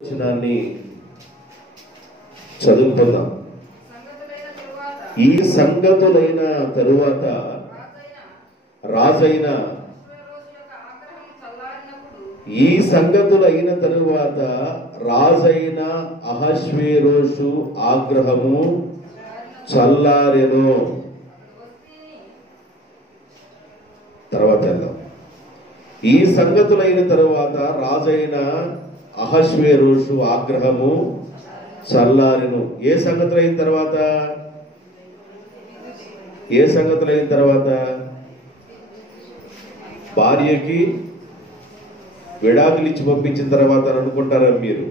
వచనాన్ని చదువుకుందాం. ఈ సంగతులైన తరువాత రాజైన అహష్వేరోషు ఆగ్రహము చల్లారెను. తర్వాత ఈ సంగతులైన తరువాత రాజైన అహష్వేరోషు ఆగ్రహము చల్లారెను. ఏ సంగతులైన తర్వాత భార్యకి విడాకులు ఇచ్చి పంపించిన తర్వాత అనుకుంటారా మీరు?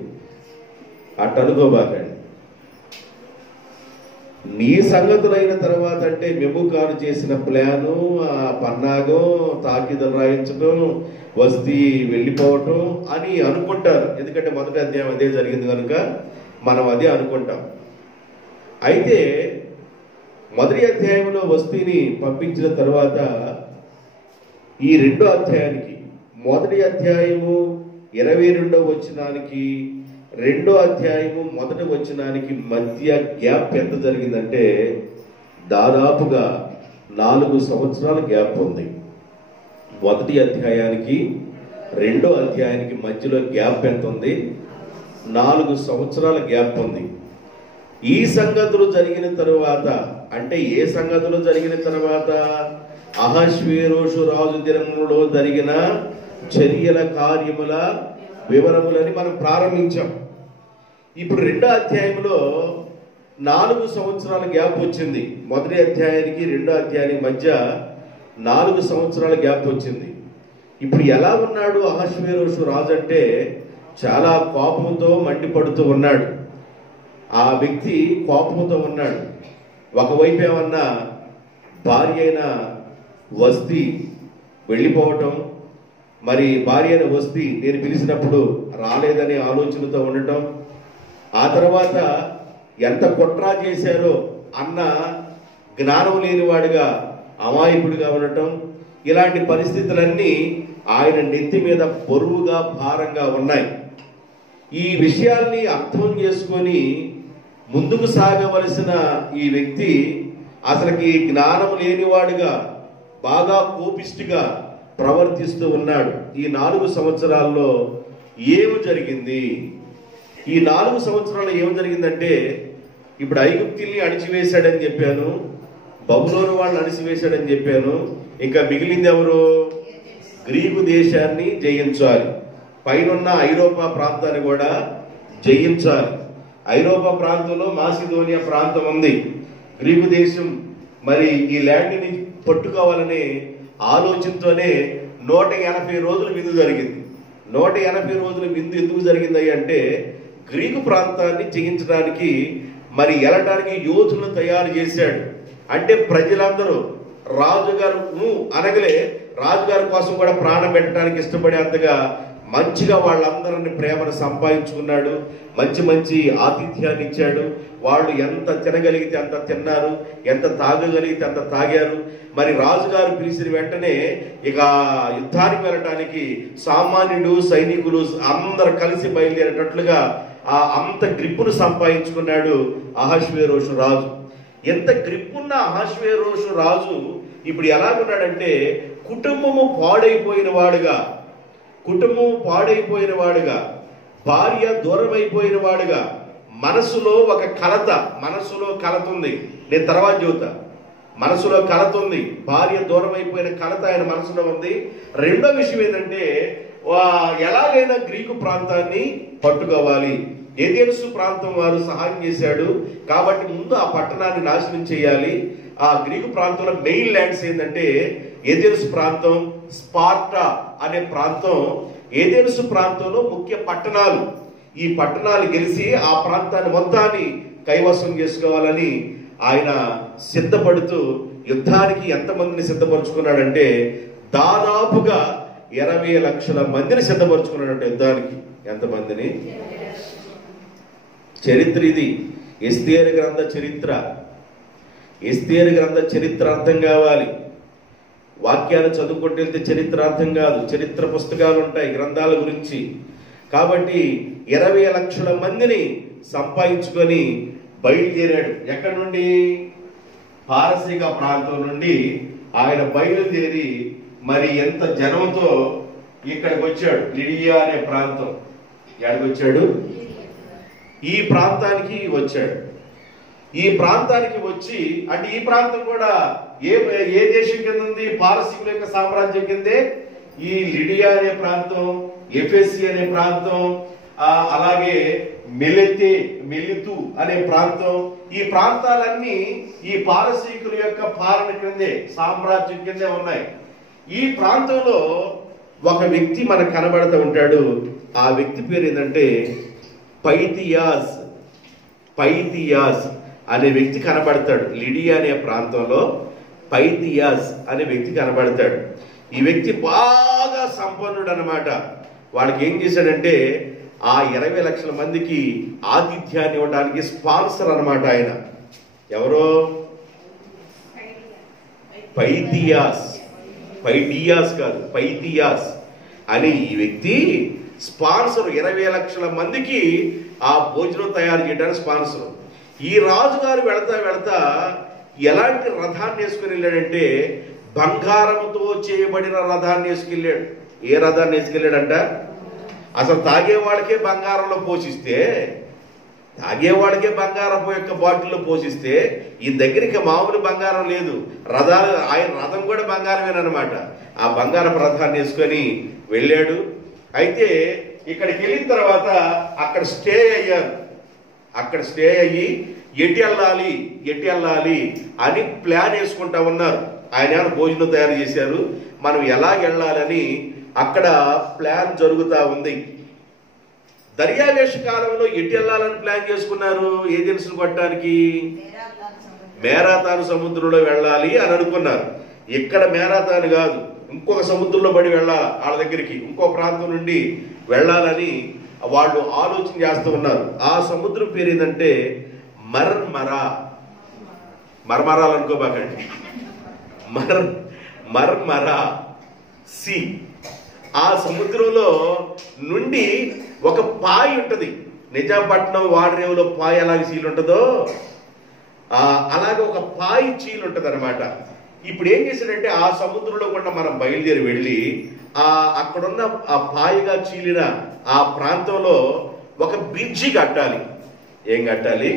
అట్ట అనుకోబాకండి. నీ సంగతులైన తర్వాత అంటే మెముకాను చేసిన ప్లాను, ఆ పన్నాగం, తాకీదులు రాయించడం, వస్తీ వెళ్ళిపోవటం అని అనుకుంటారు. ఎందుకంటే మొదటి అధ్యాయం అదే జరిగింది కనుక మనం అదే అనుకుంటాం. అయితే మొదటి అధ్యాయంలో వస్తీని పంపించిన తర్వాత ఈ రెండో అధ్యాయానికి, మొదటి అధ్యాయము 22వ వచనానికి రెండో అధ్యాయము మొదటి వచనానికి మధ్య గ్యాప్ ఎంత జరిగిందంటే దాదాపుగా 4 సంవత్సరాల గ్యాప్ ఉంది. మొదటి అధ్యాయానికి రెండో అధ్యాయానికి మధ్యలో గ్యాప్ ఎంత ఉంది? 4 సంవత్సరాల గ్యాప్ ఉంది. ఈ సంగతులు జరిగిన తరువాత అంటే ఏ సంగతులు జరిగిన తర్వాత? అహష్వేరోషు రాజు దినములో జరిగిన చర్యల కార్యముల వివరములని మనం ప్రారంభించాం. ఇప్పుడు రెండో అధ్యాయంలో 4 సంవత్సరాల గ్యాప్ వచ్చింది. మొదటి అధ్యాయానికి రెండో అధ్యాయానికి మధ్య 4 సంవత్సరాల గ్యాప్ వచ్చింది. ఇప్పుడు ఎలా ఉన్నాడు అహష్వేరోషు రాజు అంటే చాలా కోపంతో మండిపడుతూ ఉన్నాడు. ఆ వ్యక్తి కోపంతో ఉన్నాడు. ఒకవైపు ఏమన్నా భార్య అయిన వస్తీ వెళ్ళిపోవటం, మరి భార్య అయిన వస్తీ నేను పిలిచినప్పుడు రాలేదనే ఆలోచనతో ఉండటం, ఆ తర్వాత ఎంత కుట్ర చేశారో అన్న జ్ఞానం లేనివాడిగా అమాయకుడిగా ఉండటం, ఇలాంటి పరిస్థితులన్నీ ఆయన నెత్తి మీద బరువుగా భారంగా ఉన్నాయి. ఈ విషయాల్ని అర్థం చేసుకొని ముందుకు సాగవలసిన ఈ వ్యక్తి అసలుకి జ్ఞానం లేనివాడుగా బాగా కోపిష్టిగా ప్రవర్తిస్తూ ఉన్నాడు. ఈ 4 సంవత్సరాల్లో ఏమి జరిగింది? ఈ 4 సంవత్సరాల్లో ఏమి జరిగిందంటే, ఇప్పుడు ఐగుప్తుల్ని అణిచివేశాడని చెప్పాను, బబులోను వాళ్ళని అణిచివేశాడని చెప్పాను. ఇంకా మిగిలింది ఎవరు? గ్రీకు దేశాన్ని జయించాలి, పైనున్న ఐరోపా ప్రాంతాన్ని కూడా జయించాలి. ఐరోపా ప్రాంతంలో మాసిదోనియా ప్రాంతం ఉంది. గ్రీకు దేశం మరి ఈ ల్యాండ్ని పట్టుకోవాలనే ఆలోచనతోనే 180 రోజులు విందు జరిగింది. 180 రోజుల విందు ఎందుకు జరిగింది అంటే గ్రీకు ప్రాంతాన్ని జయించడానికి, మరి వెళ్ళడానికి యోధులను తయారు చేశాడు. అంటే ప్రజలందరూ రాజుగారు అనగలే రాజుగారి కోసం కూడా ప్రాణం పెట్టడానికి ఇష్టపడేంతగా మంచిగా వాళ్ళందరిని ప్రేమను సంపాదించుకున్నాడు. మంచి మంచి ఆతిథ్యాన్ని ఇచ్చాడు. వాళ్ళు ఎంత తినగలిగితే అంత తిన్నారు, ఎంత తాగగలిగితే అంత తాగారు. మరి రాజుగారు పిలిచిన వెంటనే ఇక యుద్ధానికి వెళ్ళటానికి సామాన్యుడు, సైనికులు అందరు కలిసి బయలుదేరేటట్లుగా అంత గ్రిప్పును సంపాదించుకున్నాడు అహష్వేరోషు రాజు. ఎంత గ్రిప్పున్న అహష్వేరోషు రాజు ఇప్పుడు ఎలాగున్నాడంటే కుటుంబము పాడైపోయిన వాడుగా, భార్య దూరం అయిపోయిన వాడుగా, మనసులో ఒక కలత ఉంది. నేను తర్వాత చెబుతా. మనసులో కలత ఉంది, భార్య దూరం అయిపోయిన కలత ఆయన మనసులో ఉంది. రెండో విషయం ఏంటంటే ఎలాగైనా గ్రీకు ప్రాంతాన్ని పట్టుకోవాలి. ఏథెన్సు ప్రాంతం వారు సహాయం చేశాడు కాబట్టి ముందు ఆ పట్టణాన్ని నాశనం చేయాలి. ఆ గ్రీకు ప్రాంతంలో మెయిన్ ల్యాండ్స్ ఏంటంటే ఏథెన్సు ప్రాంతం, స్పార్టా అనే ప్రాంతం. ఏథెన్సు ప్రాంతంలో ముఖ్య పట్టణాలు. ఈ పట్టణాలు గెలిచి ఆ ప్రాంతాన్ని మొత్తాన్ని కైవసం చేసుకోవాలని ఆయన సిద్ధపడుతూ యుద్ధానికి ఎంతమందిని సిద్ధపరుచుకున్నాడంటే దాదాపుగా 20 లక్షల మందిని సిద్ధపరుచుకున్నాడంటే యుద్ధానికి. ఎంతమందిని? చరిత్ర ఇది. ఎస్తేరు గ్రంథ చరిత్ర అర్థం కావాలి. వాక్యాలు చదువుకుంటూ వెళ్తే చరిత్ర అర్థం కాదు. చరిత్ర పుస్తకాలు ఉంటాయి గ్రంథాల గురించి. కాబట్టి 20 లక్షల మందిని సంపాదించుకొని బయలుదేరాడు. ఎక్కడి నుండి? పారసీక ప్రాంతం నుండి ఆయన బయలుదేరి మరి ఎంత జనంతో ఇక్కడికి వచ్చాడు. లిడియా అనే ప్రాంతం. ఎక్కడికి వచ్చాడు? ఈ ప్రాంతానికి వచ్చాడు. ఈ ప్రాంతానికి వచ్చి, అంటే ఈ ప్రాంతం కూడా ఏ దేశం కింద ఉంది? పారసీకుల యొక్క సామ్రాజ్యం కిందే. ఈ లిడియా అనే ప్రాంతం, ఎఫెసి అనే ప్రాంతం, అలాగే మెలితు అనే ప్రాంతం, ఈ ప్రాంతాలన్నీ ఈ పారసీకుల యొక్క పాలన కిందే, సామ్రాజ్యం కిందే ఉన్నాయి. ఈ ప్రాంతంలో ఒక వ్యక్తి మనకు కనబడుతూ ఉంటాడు. ఆ వ్యక్తి పేరు ఏంటంటే పైథియాస్ అనే వ్యక్తి కనబడతాడు. లిడియా అనే ప్రాంతంలో పైథియాస్ అనే వ్యక్తి కనబడతాడు. ఈ వ్యక్తి బాగా సంపన్నుడు అనమాట. వాడికి ఏం చేశాడంటే ఆ 20 లక్షల మందికి ఆతిథ్యాన్ని ఇవ్వడానికి స్పాన్సర్ అనమాట ఆయన. ఎవరో? పైథియాస్ అని ఈ వ్యక్తి స్పాన్సర్. 20 లక్షల మందికి ఆ భోజనం తయారు చేయడానికి స్పాన్సర్. ఈ రాజుగారు వెళతా ఎలాంటి రథాన్ని వేసుకుని వెళ్ళాడంటే బంగారంతో చేయబడిన రథాన్ని వేసుకెళ్ళాడు. ఏ రథాన్ని వేసుకెళ్ళాడంట? అసలు తాగేవాడికే బంగారంలో పోషిస్తే, బంగారపు యొక్క బాటిల్లో పోషిస్తే ఈ దగ్గరికి మామూలు బంగారం లేదు. ఆయన రథం కూడా బంగారమేనమాట. ఆ బంగారపు రథాన్ని వేసుకొని వెళ్ళాడు. అయితే ఇక్కడికి వెళ్ళిన తర్వాత అక్కడ స్టే అయ్యారు. అక్కడ స్టే అయ్యి ఎటు వెళ్ళాలి అని ప్లాన్ వేసుకుంటా ఉన్నారు. ఆయన భోజనం తయారు చేశారు. మనం ఎలా వెళ్ళాలని అక్కడ ప్లాన్ జరుగుతూ ఉంది. దర్యావేష కాలంలో ఎటు వెళ్ళాలని ప్లాన్ చేసుకున్నారు? ఏ దినుసులు పట్టడానికి? మేరాతాను సముద్రంలో వెళ్ళాలి అని అనుకున్నారు. ఇక్కడ మేరాతాను కాదు, ఇంకొక సముద్రంలో పడి వెళ్ళాలి. వాళ్ళ దగ్గరికి ఇంకో ప్రాంతం నుండి వెళ్ళాలని వాళ్ళు ఆలోచన చేస్తూ ఉన్నారు. ఆ సముద్రం పేరు ఏంటంటే మర్మరాలనుకోబాకండి, మర్మరా సి. ఆ సముద్రంలో నుండి ఒక పాయి ఉంటది. నిజాంపట్నం వాడరేవులో పాయి ఎలాగ చీలు ఉంటుందో అలాగే ఒక పాయి చీలు ఉంటది అనమాట. ఇప్పుడు ఏం చేశాడంటే ఆ సముద్రంలో కూడా మనం బయలుదేరి వెళ్ళి అక్కడున్న ఆ పాయిగా చీలిన ఆ ప్రాంతంలో ఒక బ్రిడ్జి కట్టాలి. ఏం కట్టాలి?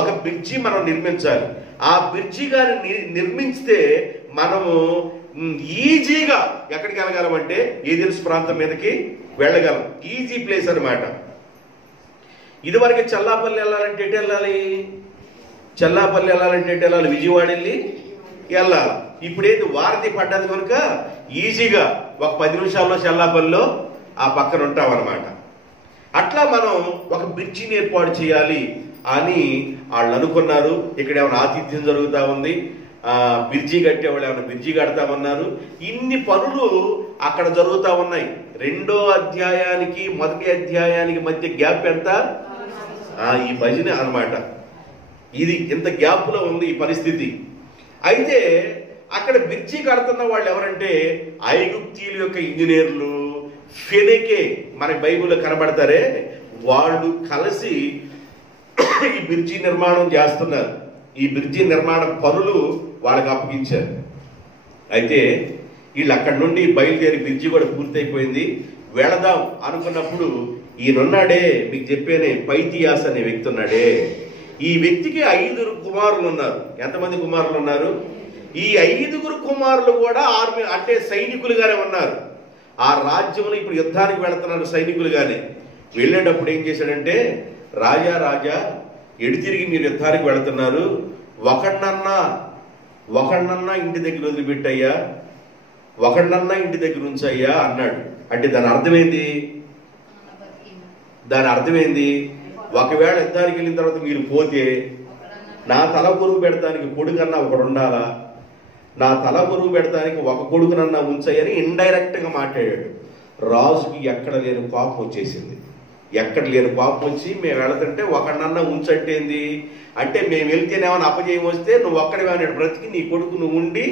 ఒక బ్రిడ్జి మనం నిర్మించాలి. ఆ బ్రిడ్జి గాని నిర్మించితే మనము ఈజీగా ఎక్కడికి వెళ్ళగలమంటే ఏథెన్స్ ప్రాంతం మీదకి వెళ్ళగలం. ఈజీ ప్లేస్ అనమాట. ఇదివరకు చల్లాపల్లి వెళ్ళాలంటే ఎటు వెళ్ళాలి? విజయవాడ వెళ్ళి వెళ్ళాలి. ఇప్పుడేంటి వారధి పడ్డది కనుక ఈజీగా ఒక 10 నిమిషాల్లో చల్లాపల్లిలో ఆ పక్కన ఉంటాం అనమాట. అట్లా మనం ఒక బ్రిడ్జిని ఏర్పాటు చేయాలి అని వాళ్ళు అనుకున్నారు. ఇక్కడ ఏమైనా ఆతిథ్యం జరుగుతూ ఉంది, బ్రిడ్జి కట్టేవాళ్ళు ఏమైనా బ్రిడ్జి కడతామన్నారు. ఇన్ని పనులు అక్కడ జరుగుతూ ఉన్నాయి. 2వ అధ్యాయానికి 1వ అధ్యాయానికి మధ్య గ్యాప్ ఎంత? ఈ భజన అనమాట. ఇది ఇంత గ్యాప్ లో ఉంది ఈ పరిస్థితి. అయితే అక్కడ బ్రిడ్జి కడుతున్న వాళ్ళు ఎవరంటే ఐగుప్తీయుల యొక్క ఇంజనీర్లు, ఫెనెకే మనకి బైబిల్లో కనబడతారే, వాళ్ళు కలిసి ఈ బ్రిడ్జి నిర్మాణం చేస్తున్నారు. ఈ బ్రిడ్జి నిర్మాణ పనులు వాళ్ళకి అప్పగించారు. అయితే వీళ్ళు అక్కడి నుండి బయలుదేరి బ్రిడ్జి కూడా పూర్తయిపోయింది. వెళదాం అనుకున్నప్పుడు ఈయనున్నాడే, మీకు చెప్పేనే, పైథియాస్ అనే వ్యక్తి ఉన్నాడే. ఈ వ్యక్తికి 5 కుమారులు ఉన్నారు. ఎంతమంది కుమారులు ఉన్నారు? ఈ 5 కుమారులు కూడా ఆర్మీ అంటే సైనికులుగానే ఉన్నారు. ఆ రాజ్యంలో ఇప్పుడు యుద్ధానికి వెళుతున్నారు సైనికులుగానే. వెళ్ళేటప్పుడు ఏం చేశాడంటే, రాజా ఎడు తిరిగి మీరు యుద్ధానికి వెళుతున్నారు, ఒకడినన్నా ఇంటి దగ్గర వదిలిపెట్టయ్యా, ఒకడినన్నా ఇంటి దగ్గర ఉంచయ్యా అన్నాడు. అంటే దాని అర్థమైంది ఒకవేళ యుద్ధానికి వెళ్ళిన తర్వాత మీరు పోతే నా తల కొరువు పెడతానికి కొడుకన్నా ఒకడు ఉండాలా, నా తల కొరువు పెడతానికి ఒక కొడుకునన్నా ఉంచాయని ఇండైరెక్ట్ గా మాట్లాడాడు. రాజుకి ఎక్కడ లేని కోపం వచ్చేసింది. వచ్చి మేము వెళుతుంటే ఒకడినన్నా ఉంచట్టేంది అంటే, మేము వెళ్తేనేమన్నా అపజయం వస్తే నువ్వు ఒక్కడివేమన్నా బ్రతికి నీ కొడుకు నువ్వు ఉండి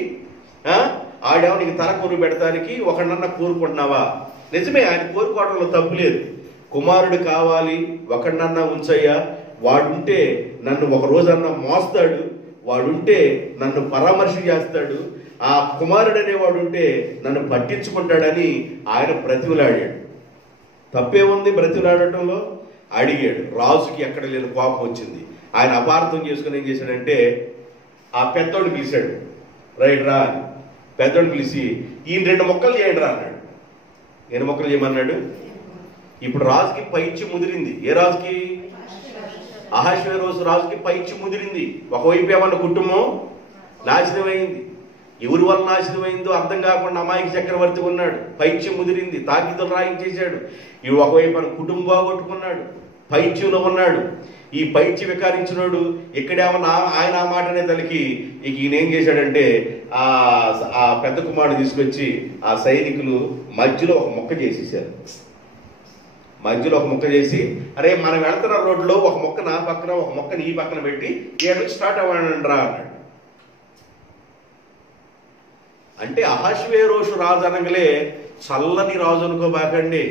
ఆడేమో నీకు తల కొరువు పెడతానికి ఒకడినన్నా కోరుకుంటున్నావా? నిజమే, ఆయన కోరుకోవడంలో తప్పు లేదు. కుమారుడు కావాలి, ఒకడినన్నా ఉంచయ్యా, వాడుంటే నన్ను ఒక రోజన్నా మోస్తాడు, వాడుంటే నన్ను పరామర్శ చేస్తాడు, ఆ కుమారుడు అనేవాడు ఉంటే నన్ను పట్టించుకుంటాడని ఆయన బ్రతిమలాడాడు. తప్పేముంది బ్రతిమలాడటంలో? అడిగాడు. రాజుకి ఎక్కడ లేని కోపం వచ్చింది. ఆయన అపార్థం చేసుకుని ఏం చేశాడంటే ఆ పెద్దోడు పిలిచాడు. రైట్ రా అని పెద్దోడు పిలిచి ఈయన 2 మొక్కలు చేయండి రా అన్నాడు. ఎన్ని మొక్కలు చేయమన్నాడు? ఇప్పుడు రాజుకి పైచ్చి ముదిరింది. ఏ రాజుకి? అహష్వేరోషు రాజుకి పైచ్చి ముదిరింది. ఒకవైపు ఏమన్నా కుటుంబం నాశనమైంది. ఎవరి వల్ల నాశనమైందో అర్థం కాకుండా అమాయక చక్రవర్తి ఉన్నాడు. పైచ్యం ముదిరింది, తాకీదులు రాయించేశాడు. ఈ ఒకవైపు కుటుంబం బాగొట్టుకున్నాడు, పైచ్యంలో ఉన్నాడు. ఈ పైచ్యం వికారించినోడు ఇక్కడేమన్నా ఆయన ఆ మాటనే తలికి ఇక ఈయన ఏం చేశాడంటే ఆ పెద్ద కుమారుడు తీసుకొచ్చి ఆ సైనికులు మధ్యలో ఒక మొక్క చేసేసారు. మధ్యలో ఒక మొక్క చేసి, అరే మనం వెళ్తున్న రోడ్లో ఒక మొక్క నా పక్కన, ఒక మొక్క నీ పక్కన పెట్టి ఏడు స్టార్ట్ అవ్వండి రా అన్నాడు. అంటే అహష్వేరోషు రాజు అనగలే చల్లని రాజు అనుకోబాకండి.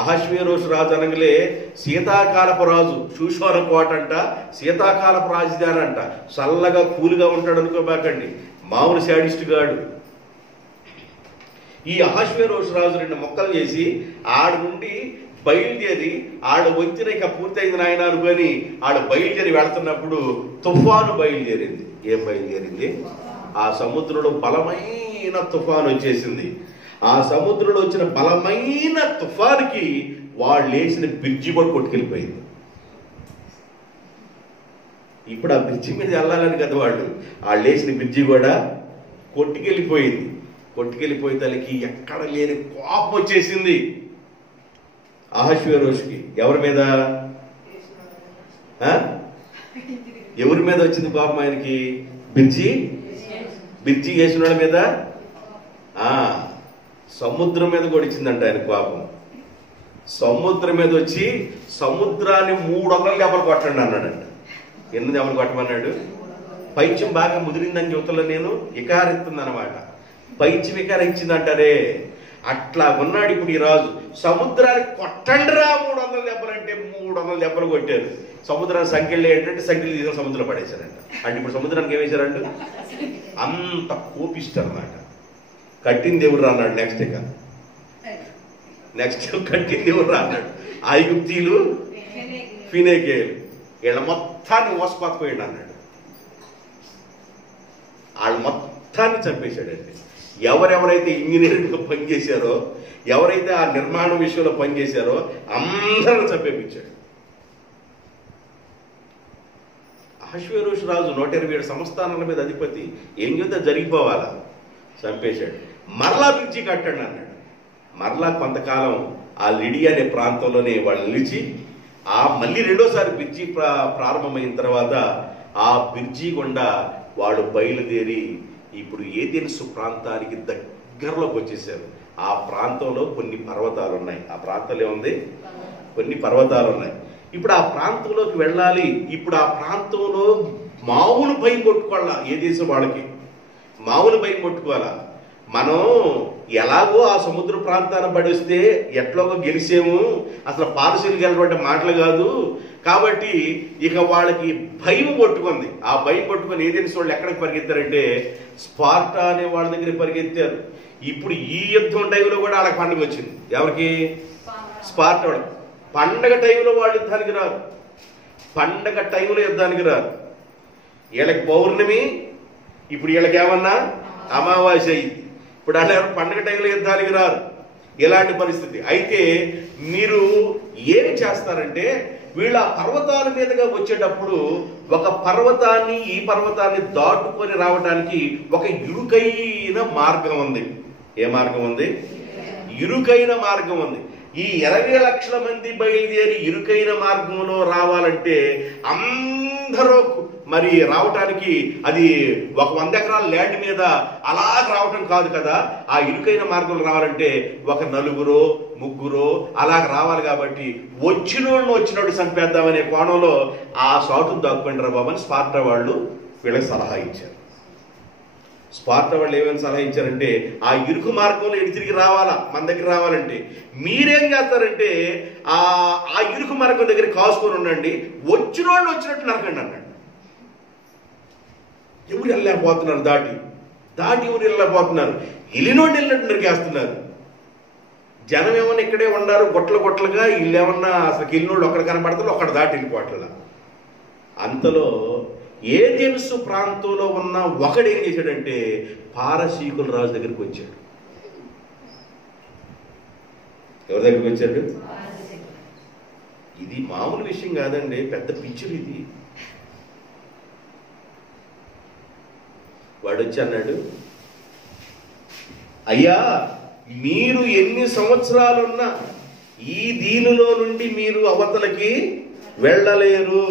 అహష్వేరోషు రాజు అనగలే శీతాకాలపు రాజు. శూషోర కోట అంట, శీతాకాలపు రాజధాని అంట. చల్లగా కూలుగా ఉంటాడు అనుకోబాకండి. మామూలు శాడిస్ట్ గాడు. ఈ అహష్వేరోషు రాజు 2 మొక్కలు చేసి ఆడ నుండి బయలుదేరి ఆడ వచ్చిన ఇక పూర్తయింది నాయన అనుకొని ఆడ బయలుదేరి వెళుతున్నప్పుడు తుఫాను బయలుదేరింది. ఏం బయలుదేరింది? ఆ సముద్రంలో బలమైన తుఫాను వచ్చేసింది. ఆ సముద్రంలో వచ్చిన బలమైన తుఫానుకి వాళ్ళు వేసిన బ్రిడ్జి కూడా కొట్టుకెళ్ళిపోయింది. ఇప్పుడు ఆ బ్రిడ్జి మీద వెళ్ళాలని కదా వాళ్ళు వేసిన బ్రిడ్జి కూడా కొట్టుకెళ్ళిపోయింది. కొట్టుకెళ్ళిపోయే తలకి ఎక్కడ లేని కోపం వచ్చేసింది అహష్వేరోషుకి. ఎవరి మీద? ఎవరి మీద వచ్చింది కోపం ఆయనకి? బ్రిడ్జి వేసిన వాళ్ళ మీద, సముద్రం మీద కూడా ఇచ్చిందంట ఆయన కోపం. సముద్రం మీద వచ్చి సముద్రాన్ని 300 దెబ్బలు కొట్టండి అన్నాడంట. ఎన్ని దెబ్బలు కొట్టమన్నాడు? పైచ్యం బాగా ముదిరిందని చెబుతున్నా నేను, వికారిస్తుంది అనమాట. పైచ్యం వికారించిందంటారే, అట్లా ఉన్నాడు ఇప్పుడు ఈ రాజు. సముద్రానికి కొట్టండి రా 300 దెబ్బలు అంటే 300 దెబ్బలు కొట్టారు. సముద్రానికి సంఖ్యలు ఏంటంటే సంఖ్యలు తీసుకొని సముద్రంలో పడేశారంట. అంటే ఇప్పుడు సముద్రానికి ఏమేశారంట? అంత కోపిస్తారు అన్నమాట. కట్టింది ఎవరు రా అన్నాడు. నెక్స్ట్ కట్టింది ఎవరు రా అన్నాడు. ఐగుప్తీయులు, ఫినేకేయులు, వీళ్ళ మొత్తాన్ని మోసపోకపోయాడు అన్నాడు. వాళ్ళు మొత్తాన్ని చంపేశాడండి. ఎవరెవరైతే ఇంజనీరింగ్లో పనిచేశారో, ఎవరైతే ఆ నిర్మాణ విషయంలో పనిచేశారో అందరూ చంపేపించాడు. అహష్వేరోషు రాజు 127 సంస్థానాల మీద అధిపతి. ఏం చేద్దా జరిగిపోవాలా? చంపేశాడు. మరలా బ్రిడ్జి కట్టండి అన్నాడు. మరలా కొంతకాలం ఆ లిడియా అనే ప్రాంతంలోనే వాళ్ళు నిలిచి మళ్ళీ 2వసారి బ్రిడ్జి ప్రారంభమైన తర్వాత ఆ బ్రిడ్జి గుండా వాళ్ళు బయలుదేరి ఇప్పుడు ఏథెన్సు ప్రాంతానికి దగ్గరలోకి వచ్చేసారు. ఆ ప్రాంతంలో కొన్ని పర్వతాలు ఉన్నాయి. ఆ ప్రాంతంలో ఏముంది? కొన్ని పర్వతాలు ఉన్నాయి. ఇప్పుడు ఆ ప్రాంతంలోకి వెళ్ళాలి. ఇప్పుడు ఆ ప్రాంతంలో మామూలు భయం కొట్టుకోవాలా. ఏ దేశం వాళ్ళకి మామూలు భయం కొట్టుకోవాలా. మనం ఎలాగో ఆ సముద్ర ప్రాంతాన్ని పడిస్తే ఎట్లాగో గెలిచేము, అసలు పాలసీలు గెలవంటే మాటలు కాదు. కాబట్టి ఇక వాళ్ళకి భయం కొట్టుకుంది. ఆ భయం కొట్టుకొని ఏదైనా వాళ్ళు ఎక్కడికి పరిగెత్తారంటే స్పార్టా అనే వాళ్ళ దగ్గర పరిగెత్తారు. ఇప్పుడు ఈ యుద్ధం టైంలో కూడా వాళ్ళకి పండుగ వచ్చింది. ఎవరికి? స్పార్టా. పండగ టైంలో వాళ్ళు యుద్ధానికి రారు. పండగ టైంలో యుద్ధానికి రారు. వీళ్ళకి పౌర్ణమి, ఇప్పుడు వీళ్ళకి ఏమన్నా అమావాస్య అయింది. ఇప్పుడు వాళ్ళు పండగ టైంలో యుద్ధానికి రారు. ఇలాంటి పరిస్థితి. అయితే మీరు ఏమి చేస్తారంటే వీళ్ళ పర్వతాల మీదుగా వచ్చేటప్పుడు ఒక పర్వతాన్ని ఈ పర్వతాన్ని దాటుకొని రావడానికి ఒక ఇరుకైన మార్గం ఉంది. ఏ మార్గం ఉంది? ఇరుకైన మార్గం ఉంది. ఈ 20 లక్షల మంది బయలుదేరి ఇరుకైన మార్గంలో రావాలంటే అందరూ మరి రావటానికి అది ఒక 100 ఎకరాల ల్యాండ్ మీద అలా రావటం కాదు కదా. ఆ ఇరుకైన మార్గంలో రావాలంటే ఒక 4 3 అలాగ రావాలి. కాబట్టి వచ్చినోడు చంపేద్దామనే కోణంలో ఆ సాటును దాక్కుంటారా బాబు అని స్పార్టా వాళ్ళు వీళ్ళకి సలహా ఇచ్చారు. స్పార్టా వాళ్ళు ఏమైనా సలహా ఇచ్చారంటే ఆ ఇరుకు మార్గంలో ఎటు తిరిగి రావాలా, మన దగ్గర రావాలంటే మీరేం చేస్తారంటే ఆ ఇరుకు మార్గం దగ్గర కాసుకొని ఉండండి, వచ్చిన వాళ్ళు వచ్చినట్టు నరకండి అన్నాడు. ఎవరు వెళ్ళలేకపోతున్నారు, దాటి ఎవరు వెళ్ళలేకపోతున్నారు, వెళ్ళినోళ్ళు వెళ్ళినట్టు నరికేస్తున్నారు. జనం ఏమన్నా ఇక్కడే ఉన్నారు గొట్లుగా, వీళ్ళు ఏమన్నా అసలు వెళ్ళినోళ్ళు ఒక్కడ కనపడతారు, ఒక్కడ దాటి వెళ్ళిపోవట్లా. అంతలో ఏథెన్సు ప్రాంతంలో ఉన్న ఒకడు ఏం చేశాడంటే పారసీకుల రాజు దగ్గరికి వచ్చాడు. ఎవరి దగ్గరికి వచ్చాడు? ఇది మామూలు విషయం కాదండి, పెద్ద పిక్చర్ ఇది. వాడు వచ్చి అన్నాడు, అయ్యా మీరు ఎన్ని సంవత్సరాలున్నా ఈ దీనిలో నుండి మీరు అవతలకి వెళ్ళలేరు,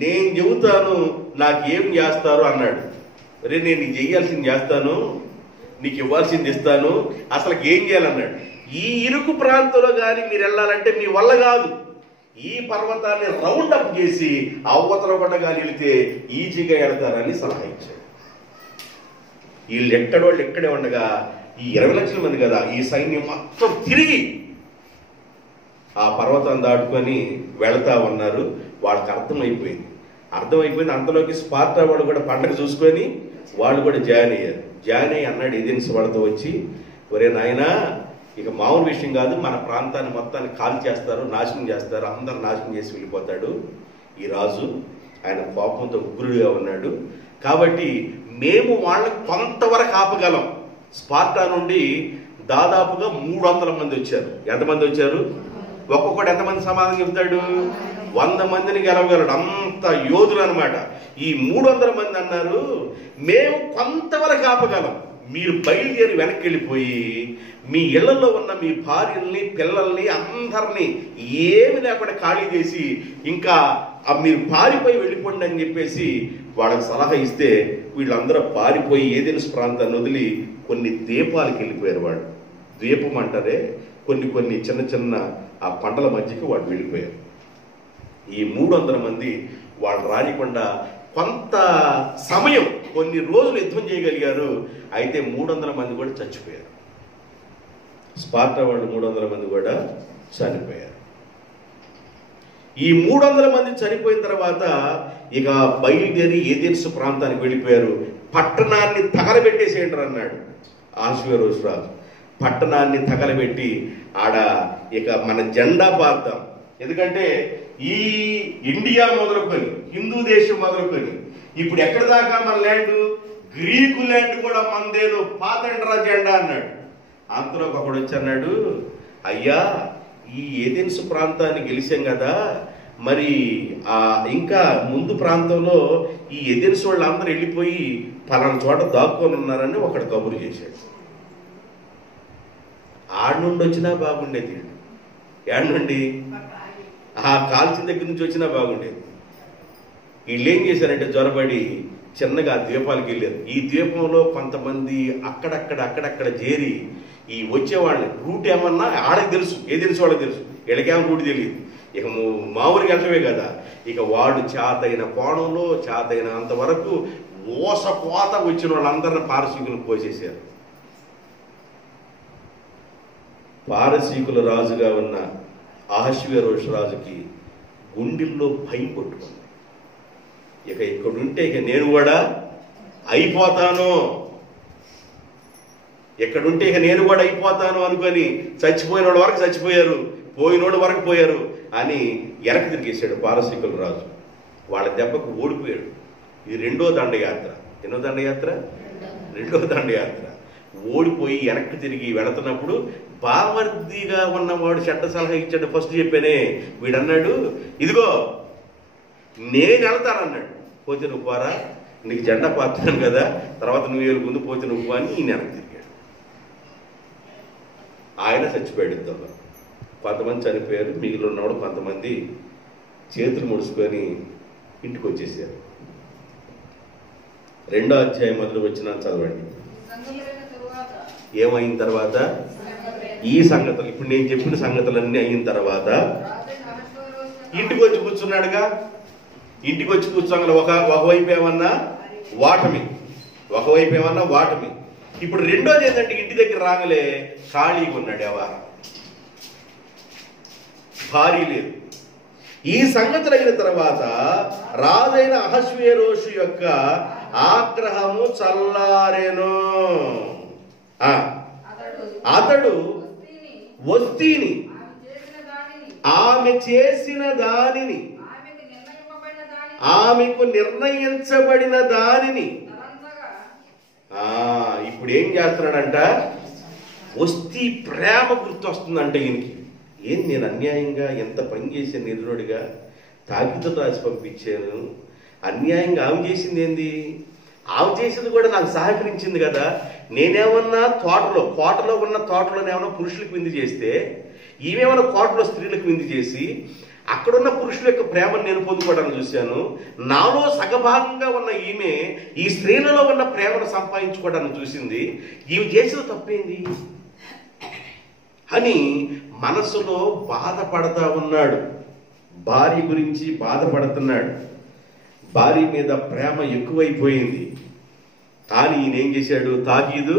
నేను చెబుతాను నాకేం చేస్తారు అన్నాడు. అరే నేను నీకు చెయ్యాల్సింది చేస్తాను, నీకు ఇవ్వాల్సింది ఇస్తాను, అసలు ఏం చేయాలన్నాడు. ఈ ఇరుకు ప్రాంతంలో కానీ మీరు వెళ్ళాలంటే మీ వల్ల కాదు, ఈ పర్వతాన్ని రౌండ్ అప్ చేసి అవతల పడ్డగా వెళితే ఈజీగా వెళతారని సలహా ఇచ్చాడు. వీళ్ళు ఎక్కడోళ్ళు ఎక్కడే ఉండగా ఈ 20 లక్షల మంది కదా, ఈ సైన్యం మొత్తం తిరిగి ఆ పర్వతాన్ని దాటుకొని వెళతా ఉన్నారు. వాళ్ళకి అర్థమైపోయింది. అంతలోకి స్పార్టా వాళ్ళు కూడా పండగ చూసుకొని వాళ్ళు కూడా జాయిన్ అయ్యి అన్నాడు ఏథెన్స్ వాళ్ళతో వచ్చి, ఒరే నాయనా ఇక మామూలు విషయం కాదు, మన ప్రాంతాన్ని మొత్తాన్ని కాల్ చేస్తారు, నాశనం చేస్తారు, అందరు నాశనం చేసి వెళ్ళిపోతాడు ఈ రాజు. ఆయన కోపంతో ఉగ్రుడిగా ఉన్నాడు. కాబట్టి మేము వాళ్ళకి కొంతవరకు ఆపగలం. స్పార్టా నుండి దాదాపుగా 300 మంది వచ్చారు. ఎంతమంది వచ్చారు? ఒక్కొక్కడు ఎంతమంది సమాధానం చెప్తాడు? 100 మందిని గెలవగలడు, అంత యోధులు అనమాట. ఈ 300 మంది అన్నారు, మేము కొంతవరకు ఆపగలం, మీరు బయలుదేరి వెనక్కి వెళ్ళిపోయి మీ ఇళ్లలో ఉన్న మీ భార్యల్ని పిల్లల్ని అందరినీ ఏమి లేకుండా ఖాళీ చేసి ఇంకా మీరు పారిపోయి వెళ్ళిపోండి అని చెప్పేసి వాళ్ళకి సలహా ఇస్తే వీళ్ళందరూ పారిపోయి ఏథెన్స్ ప్రాంతాన్ని వదిలి కొన్ని ద్వీపాలకు వెళ్ళిపోయారు. వాడు ద్వీపం అంటారే, కొన్ని చిన్న ఆ పంటల మధ్యకి వాడు వెళ్ళిపోయారు. ఈ 300 మంది వాళ్ళు రానికుండా కొంత సమయం, కొన్ని రోజులు యుద్ధం చేయగలిగారు. అయితే 300 మంది కూడా చచ్చిపోయారు. స్పార్టా వాళ్ళు 300 మంది కూడా చనిపోయారు. ఈ 300 మంది చనిపోయిన తర్వాత ఇక బయలుదేరి ఏథెన్స్ ప్రాంతానికి వెళ్ళిపోయారు. పట్టణాన్ని తగలబెట్టేసేయండి అన్నాడు అహష్వేరోషు రాజు. పట్టణాన్ని తగలబెట్టి ఆడ ఇక మన జెండా పాద్దాం. ఎందుకంటే ఈ ఇండియా మొదలుకొని హిందూ దేశం మొదలుకొని ఇప్పుడు ఎక్కడ దాకా మన ల్యాండ్, గ్రీకు ల్యాండ్ కూడా మనదేను, పాతండ్రా జెండా అన్నాడు. అంతలో ఒకడు వచ్చి అన్నాడు, అయ్యా ఈ ఏథెన్స్ ప్రాంతాన్ని గెలిచాం కదా, మరి ఇంకా ముందు ప్రాంతంలో ఈ ఏథెన్స్ వాళ్ళు అందరూ వెళ్ళిపోయి పలానా చోట దాక్కొని ఉన్నారని ఒకడు కబురు చేశాడు. ఆడ నుండి వచ్చినా బాగుండేది, ఏడ నుండి ఆ కాల్చిన దగ్గర నుంచి వచ్చినా బాగుండేది. వీళ్ళు ఏం చేశారంటే జ్వరబడి చిన్నగా ద్వీపాలకు వెళ్ళారు. ఈ ద్వీపంలో కొంతమంది అక్కడక్కడ చేరి ఈ వచ్చేవాళ్ళని రూట్ ఏమన్నా ఆడకి తెలుసు, ఏథెన్స్ వాళ్ళకి తెలుసు, వీళ్ళకేమో రూట్ తెలియదు. ఇక మామూలుగా వెళ్ళటమే కదా. ఇక వాడు చేతైన కోణంలో చేతైన అంతవరకు ఓసపోత వచ్చిన వాళ్ళందరిని పారసీకులను పోసేశారు. పారసీకుల రాజుగా ఉన్న అహష్వేరోషు రాజుకి గుండెల్లో భయం కొట్టుకుంది. ఇక ఇక్కడుంటే ఇక నేను కూడా అయిపోతాను, ఎక్కడుంటే ఇక నేను కూడా అయిపోతాను అనుకొని చచ్చిపోయినోడు వరకు చచ్చిపోయారు, పోయినోడు వరకు పోయారు అని వెనక్కి తిరిగేశాడు పారసీకుల రాజు. వాళ్ళ దెబ్బకు ఓడిపోయాడు. ఇది రెండో దండయాత్ర. ఓడిపోయి వెనక్కి తిరిగి వెళుతున్నప్పుడు బావర్దిగా ఉన్నవాడు చెడ్డ సలహా ఇచ్చాడు. ఫస్ట్ చెప్పానే, వీడన్నాడు, ఇదిగో నేను వెళతానన్నాడు. పోతే నువ్వు పోరా, నీకు జెండా పాతున్నాను కదా, తర్వాత నువ్వు ఏళ్ళు ముందు పోతే నువ్వు అని ఈయన వెనక్కి తిరిగాడు. ఆయన చచ్చిపోయాడు యుద్ధంలో. కొంతమంది చనిపోయారు, మిగిలిన ఉన్నవాడు కొంతమంది చేతులు ముడుచుకొని ఇంటికి వచ్చేసారు. 2వ అధ్యాయం మొదలు వచ్చిన చదవండి. ఏమైన తర్వాత ఈ సంగతులు, ఇప్పుడు నేను చెప్పిన సంగతులన్నీ అయిన తర్వాత ఇంటికి వచ్చి కూర్చున్నాడుగా. ఇంటికి వచ్చి కూర్చోగల ఒకవైపు ఏమన్నా వాటమి, ఒకవైపు ఏమన్నా వాటమి. ఇప్పుడు రెండోది ఏంటంటే ఇంటి దగ్గర రాగలే ఖాళీగా ఉన్నాడు, ఎవరు భార్య లేదు. ఈ సంగతులు అయిన తర్వాత రాజైన అహష్వేరోషు యొక్క ఆగ్రహము చల్లారెను. అతడు వస్తీని, ఆమె చేసిన దానిని, ఆమెకు నిర్ణయించబడిన దానిని ఇప్పుడు ఏం చేస్తున్నాడంట, వస్తీ ప్రేమ గుర్తొస్తుందంట ఈయనకి. ఏం నేను అన్యాయంగా ఎంత పని చేశాను, నిరుడిగా తాకితో రాసి పంపించాను, అన్యాయంగా ఆమె చేసింది ఏంది, ఆమె చేసింది కూడా నాకు సహకరించింది కదా. నేనేమన్నా కోటలో ఉన్న తోటలోనేమన్నా పురుషులకు విందు చేస్తే, ఈమెమన్నా కోటలో స్త్రీలకు విందు చేసి అక్కడున్న పురుషుల యొక్క ప్రేమను నేను పొందుకోవడానికి చూశాను. నాలో సగభాగంగా ఉన్న ఈమె ఈ స్త్రీలలో ఉన్న ప్రేమను సంపాదించుకోవడానికి చూసింది. ఈమె చేసిన తప్పేంది అని మనసులో బాధపడతా ఉన్నాడు. భార్య గురించి బాధపడుతున్నాడు. భార్య మీద ప్రేమ ఎక్కువైపోయింది. కానీ ఈయన ఏం చేశాడు, తాకీదు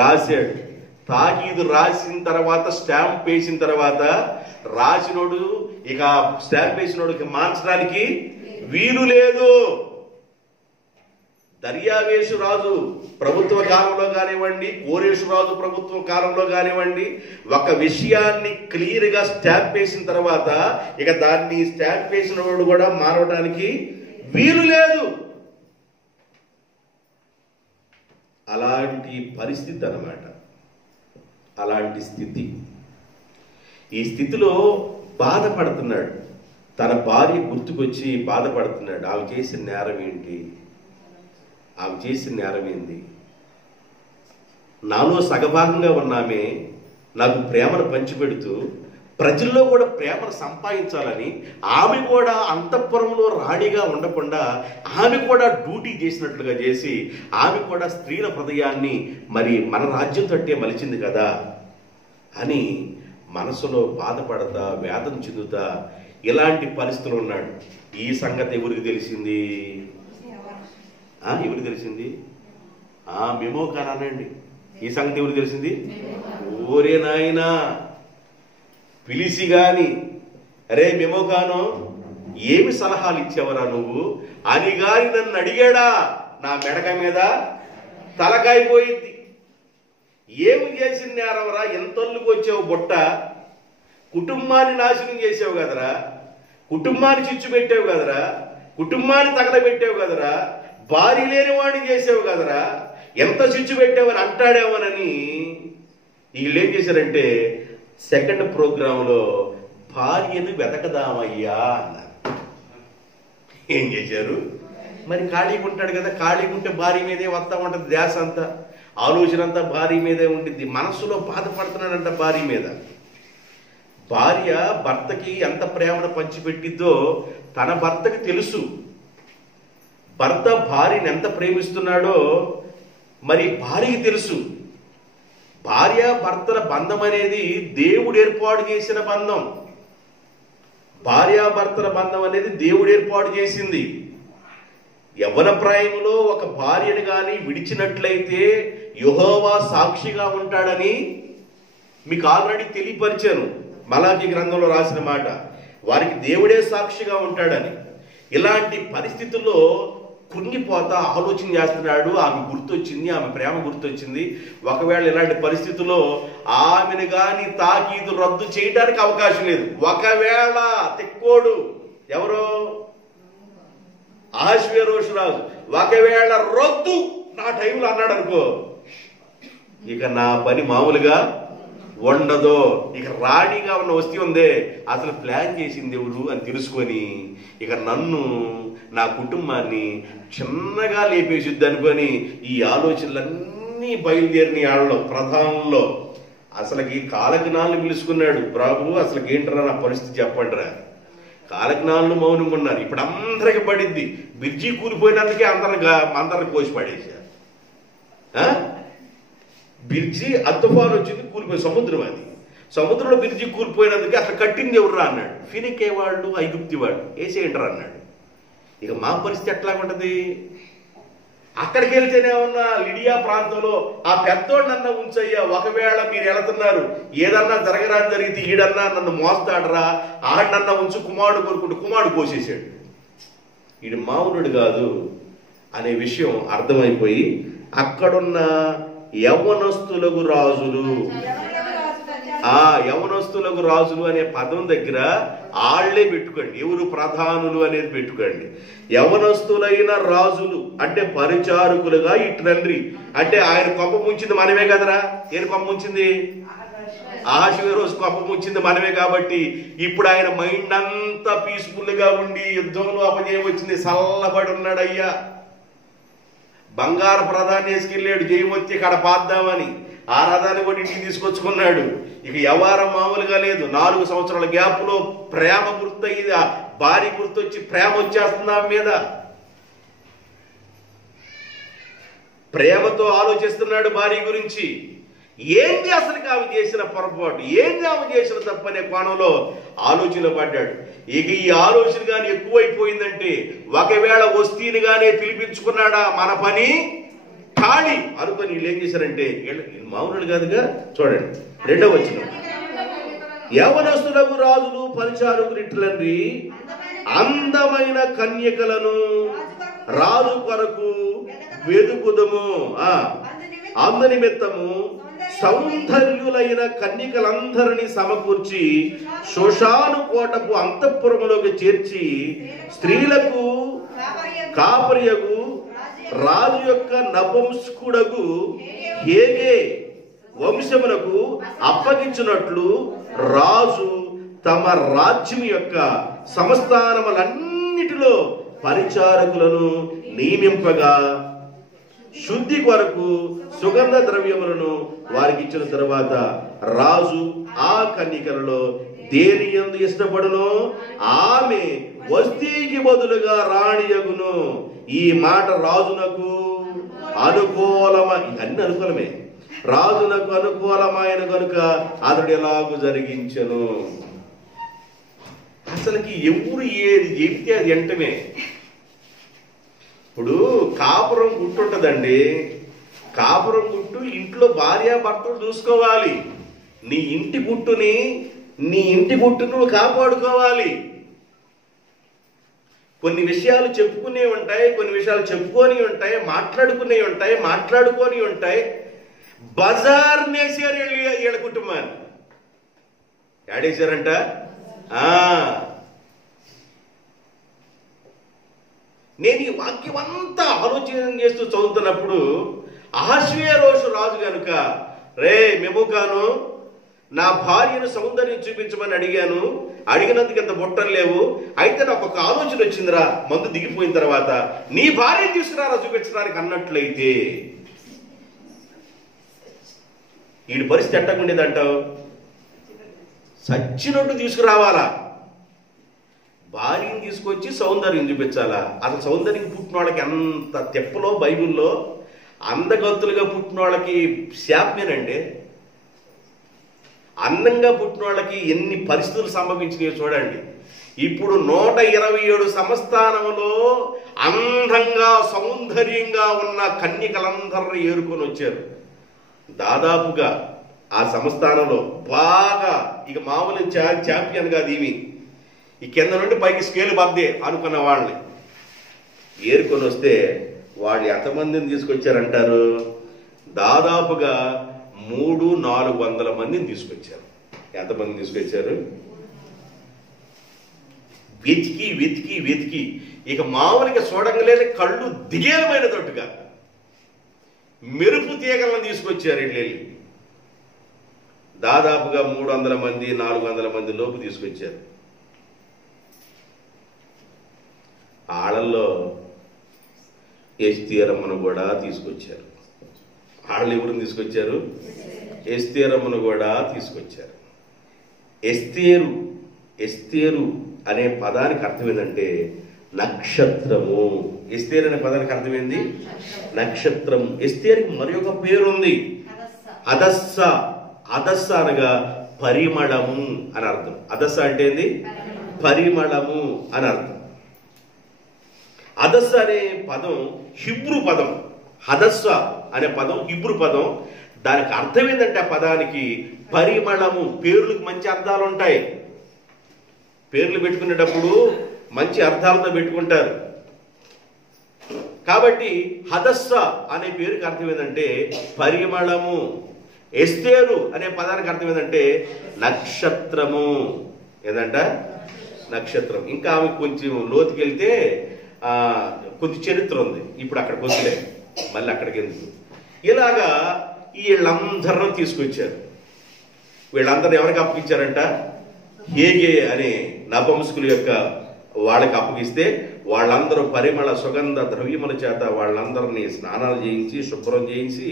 రాశాడు. తాకీదు రాసిన తర్వాత, స్టాంప్ వేసిన తర్వాత, రాసినోడు ఇక స్టాంప్ వేసినోడికి మార్చడానికి వీలు లేదు. దర్యావేషు రాజు ప్రభుత్వ కాలంలో కానివ్వండి, కోరేషు రాజు ప్రభుత్వ కాలంలో కానివ్వండి, ఒక విషయాన్ని క్లియర్గా స్టాంప్ వేసిన తర్వాత ఇక దాన్ని స్టాంప్ వేసిన వాడు కూడా మారవడానికి వీలు లేదు. అలాంటి పరిస్థితి అన్నమాట, అలాంటి స్థితి. ఈ స్థితిలో బాధపడుతున్నాడు. తన భార్య గుర్తుకొచ్చి బాధపడుతున్నాడు. ఆమె చేసిన నేరం ఏంటి, ఆమె చేసిన నేరం ఏంది, నాలో సగభాగంగా ఉన్నామే నాకు ప్రేమను పంచిపెడుతూ ప్రజల్లో కూడా ప్రేమను సంపాదించాలని ఆమె కూడా అంతఃపురంలో రాణిగా ఉండకుండా ఆమె కూడా డ్యూటీ చేసినట్లుగా చేసి ఆమె కూడా స్త్రీల హృదయాన్ని మరి మన రాజ్యం తట్టే మలిచింది కదా అని మనసులో బాధపడతా, వేదన చెందుతా ఇలాంటి పరిస్థితులు ఉన్నాడు. ఈ సంగతి ఎవరికి తెలిసింది, ఎవరికి తెలిసింది? మెమోకాన్ అనండి. ఈ సంగతి ఎవరికి తెలిసింది? ఓరే నాయనా, పిలిచి గాని అరే మెమోకాను ఏమి సలహాలు ఇచ్చావరా నువ్వు అని గాని నన్ను అడిగాడా, నా మెడక మీద తలకాయిపోయింది. ఏమి చేసిన నేరవరా, ఎంతొల్లుకు వచ్చావు బొట్ట, కుటుంబాన్ని నాశనం చేసావు కదరా, కుటుంబాన్ని చిచ్చు పెట్టావు కదరా, కుటుంబాన్ని తగలబెట్టావు కదరా, భార్య లేని వాడిని చేసావు కదరా, ఎంత చిచ్చు పెట్టావని అంటాడేమోనని వీళ్ళు ఏం చేశారంటే సెకండ్ ప్రోగ్రాంలో భార్యను వెతకదామయ్యా అన్నారు. ఏం చేశారు మరి, ఖాళీగా ఉంటాడు కదా, ఖాళీగా ఉంటే భార్య మీదే వస్తా ఉంటుంది, ధ్యాస అంతా ఆలోచన అంతా భార్య మీదే ఉండిద్ది. మనసులో బాధపడుతున్నాడంట భార్య మీద. భార్య భర్తకి ఎంత ప్రేమను పంచిపెట్టిద్దో తన భర్తకి తెలుసు. భర్త భార్యను ఎంత ప్రేమిస్తున్నాడో మరి భార్యకి తెలుసు. భార్య భర్తల బంధం అనేది దేవుడు ఏర్పాటు చేసిన బంధం. భార్యాభర్తల బంధం అనేది దేవుడు ఏర్పాటు చేసింది. యవ్వన ప్రాయంలో ఒక భార్యను కానీ విడిచినట్లయితే యెహోవా సాక్షిగా ఉంటాడని మీకు ఆల్రెడీ తెలియపరిచాను. మలాకి గ్రంథంలో రాసిన మాట, వారికి దేవుడే సాక్షిగా ఉంటాడని. ఇలాంటి పరిస్థితుల్లో కృంగిపోతా ఆలోచన చేస్తున్నాడు. ఆమె గుర్తొచ్చింది, ఆమె ప్రేమ గుర్తొచ్చింది. ఒకవేళ ఇలాంటి పరిస్థితుల్లో ఆమెను కానీ తాకీదు రద్దు చేయడానికి అవకాశం లేదు. ఒకవేళ తెక్కోడు ఎవరో అహష్వేరోషు రాజు ఒకవేళ రద్దు నా టైంలో అన్నాడు అనుకో, ఇక నా పని మామూలుగా ఉండదు. ఇక రాణిగా ఉన్న వస్తీ ఉందే అసలు ప్లాన్ చేసింది ఎవరు అని తెలుసుకొని ఇక నన్ను నా కుటుంబాన్ని చిన్నగా లేపేసిద్ది అనుకొని ఈ ఆలోచనలన్నీ బయలుదేరిన ఆళ్ళలో ప్రధానంలో అసలుకి కాలజ్ఞానులు పిలుచుకున్నాడు. ప్రభు అసలు ఏంటరా నా పరిస్థితి చెప్పండిరా. కాలజ్ఞానులు మౌనంగా ఉన్నారు. ఇప్పుడు అందరికి పడిద్ది. బిర్జీ కూలిపోయినందుకే అందరిని కోసి పడేశారు. బిర్జీ తుఫాను వచ్చింది, కూలిపోయి సముద్రం. అది సముద్రంలో బిర్జీ కూలిపోయినందుకే అసలు కట్టింది ఎవర్రా అన్నాడు. ఫినికే వాళ్ళు, ఐగుప్తి వాళ్ళు వేసేయంటారు అన్నాడు. ఇక మా పరిస్థితి ఎట్లా ఉంటుంది? అక్కడికి వెళ్తేనే ఉన్నా లిడియా ప్రాంతంలో ఆ పెద్దోడన్నా ఉంచయ్యా, ఒకవేళ మీరు వెళుతున్నారు ఏదన్నా జరగరాని జరిగితే ఈడన్నా నన్ను మోస్తాడరా, ఆడన్నా ఉంచు, కుమారుడు కోరుకుంటూ కుమారుడు కోసేసాడు. ఈడు మామూలుడు కాదు అనే విషయం అర్థమైపోయి అక్కడున్న యవ్వనస్తులకు రాజులు, ఆ యవనస్తులకు రాజులు అనే పదం దగ్గర ఆళ్లే పెట్టుకోండి, ఎవరు ప్రధానులు అనేది పెట్టుకోండి. యవనస్తులైన రాజులు అంటే పరిచారకులుగా ఇట్లండ్రి. అంటే ఆయన కొంప ముంచింది మనమే కదరా. ఏం కొంప ముంచింది? అహష్వేరోషు కొంప ముంచింది మనమే. కాబట్టి ఇప్పుడు ఆయన మైండ్ అంతా పీస్ఫుల్ గా ఉండి యుద్ధంలో అపజయం వచ్చింది, చల్లబడి ఉన్నాడు. అయ్యా బంగారు రథాన్ని వేసుకెళ్ళాడు, జయమొత్తి కడ పాద్దామని. ఆ రథాన్ని కూడా ఇంటికి తీసుకొచ్చుకున్నాడు. ఇక వ్యవహారం మామూలుగా లేదు. 4 సంవత్సరాల గ్యాప్ లో ప్రేమ గుర్తయింది, ఆ భార్య గుర్తొచ్చి ప్రేమ వచ్చేస్తుంది ఆమె మీద. ప్రేమతో ఆలోచిస్తున్నాడు భార్య గురించి. ఏంది అసలు ఆమె చేసిన పొరపాటు, ఏంది ఆమె చేసిన తప్పనే కోణంలో ఆలోచన పడ్డాడు. ఇక ఈ ఆలోచన కానీ ఎక్కువైపోయిందంటే ఒకవేళ వస్తీని గానే పిలిపించుకున్నాడా మన పని ఖాళీ అనుకొని వీళ్ళు ఏం చేశారంటే, మామూలు కాదుగా. చూడండి 2వ వచనం, యవనస్తులకు రాజులు పరిచారకులు ఇట్లండ్రి అందమైన కన్యకలను రాజు కొరకు వెదుకుదము, అందు నిమిత్తము సౌందర్యులైన కన్యకలందరినీ సమకూర్చి శోషాను కోటపు అంతఃపురములోకి చేర్చి స్త్రీలకు కాపరియగు రాజు యొక్క నపుంసకుడగు హేగే వంశమునకు అప్పగించినట్లు రాజు తమ రాజ్యం యొక్క సంస్థానములన్నిటిలో పరిచారకులను నియమింపగా శుద్ధి కొరకు సుగంధ ద్రవ్యములను వారికి ఇచ్చిన తరువాత రాజు ఆ కన్యకలలో దేని యందు ఇష్టపడునో ఆమె వస్తీకి బదులుగా రాణియగును. ఈ మాట రాజునకు ఇవన్నీ అనుకూలమే. రాజునకు అనుకూలమైన కనుక అతడు ఎలాగూ జరిగించను. అసలుకి ఎవరు ఏది చెబితే అది వెంటనే. ఇప్పుడు కాపురం గుట్టు ఉంటుందండి. కాపురం గుట్టు ఇంట్లో భార్యాభర్తలు చూసుకోవాలి. నీ ఇంటి గుట్టును నువ్వు కాపాడుకోవాలి. కొన్ని విషయాలు చెప్పుకునే ఉంటాయి, కొన్ని విషయాలు చెప్పుకొని ఉంటాయి, మాట్లాడుకొని ఉంటాయి. బజార్ నేసారు వీళ్ళ కుటుంబాన్ని. ఏడేశారంట. నేను ఈ వాక్యం అంతా ఆలోచన చేస్తూ చదువుతున్నప్పుడు అహష్వేరోషు రాజు కనుక, రే మెముకాను, నా భార్యను సౌందర్యం చూపించమని అడిగాను, అడిగినందుకు ఇంత బొట్టలు లేవు, అయితే నాకు ఒక ఆలోచన వచ్చిందిరా, మందు దిగిపోయిన తర్వాత నీ భార్యను తీసుకురారా చూపించడానికి అన్నట్లయితే వీడి పరిస్థితి ఎట్టకుండేదంటావు? సచ్చినట్టు తీసుకురావాలా, భార్యను తీసుకొచ్చి సౌందర్యం చూపించాలా. అసలు సౌందర్యం పుట్టిన వాళ్ళకి అంత తెప్పలో బైబిల్లో అందగత్తులుగా పుట్టిన వాళ్ళకి శాప్యనండి. అందంగా పుట్టిన వాళ్ళకి ఎన్ని పరిస్థితులు సంభవించినాయో చూడండి. ఇప్పుడు 127 సంస్థానంలో అందంగా సౌందర్యంగా ఉన్న కన్యకలందరినీ ఏరుకొని వచ్చారు. దాదాపుగా ఆ సంస్థానంలో బాగా ఇక మామూలు ఛాంపియన్ కాదు ఈమె, ఈ కింద నుండి పైకి స్కేల్ బద్దే అనుకున్న వాళ్ళని ఏరుకొని వస్తే వాళ్ళు ఎంతమందిని తీసుకొచ్చారంటారు? దాదాపుగా 300-400 మందిని తీసుకొచ్చారు. ఎంతమందిని తీసుకొచ్చారు? వెతికి వెతికి వెతికి ఇక మామూలుగా చూడంగలేని కళ్ళు దిగేలమైన తట్టుగా మెరుపు తీగలను తీసుకొచ్చారు. వెళ్ళి దాదాపుగా 300 మంది 400 మంది లోపు తీసుకొచ్చారు. ఆళ్ళల్లో ఎస్తేరమ్మను కూడా తీసుకొచ్చారు. ఆళ్ళు ఎవరిని తీసుకొచ్చారు? ఎస్తేరమ్మను కూడా తీసుకొచ్చారు. ఎస్తేరు అనే పదానికి అర్థం ఏంటంటే నక్షత్రము. ఎస్తేరు అనే పదానికి అర్థమైంది నక్షత్రం. ఎస్తేరుకి మరి ఒక పేరుంది, అదస్స. అదస్స అనగా పరిమళము అని అర్థం. అదస్స అంటే ఏంది? పరిమళము అని అర్థం. అదస్స అనే పదం హిబ్రూ పదం. హదస్స అనే పదం హిబ్రూ పదం. దానికి అర్థం ఏంటంటే ఆ పదానికి పరిమళము. పేర్లకు మంచి అర్థాలు ఉంటాయి. పేర్లు పెట్టుకునేటప్పుడు మంచి అర్థాలతో పెట్టుకుంటారు. కాబట్టి హదస్స అనే పేరుకి అర్థం ఏంటంటే పరిమళము. ఎస్తేరు అనే పదానికి అర్థం ఏంటంటే నక్షత్రము. ఏంటంట? నక్షత్రం. ఇంకా ఆమె కొంచెం లోతుకి వెళ్తే కొంచెం చరిత్ర ఉంది. ఇప్పుడు అక్కడికి వదిలే, మళ్ళీ అక్కడికి ఎందుకు. ఇలాగా వీళ్ళందరినీ తీసుకొచ్చారు. వీళ్ళందరినీ ఎవరికి అప్పగించారంట? హేగే అనే నపుంసకుల యొక్క వాళ్ళకి అప్పగిస్తే వాళ్ళందరూ పరిమళ సుగంధ ద్రవ్యముల చేత వాళ్ళందరినీ స్నానాలు చేయించి శుభ్రం చేయించి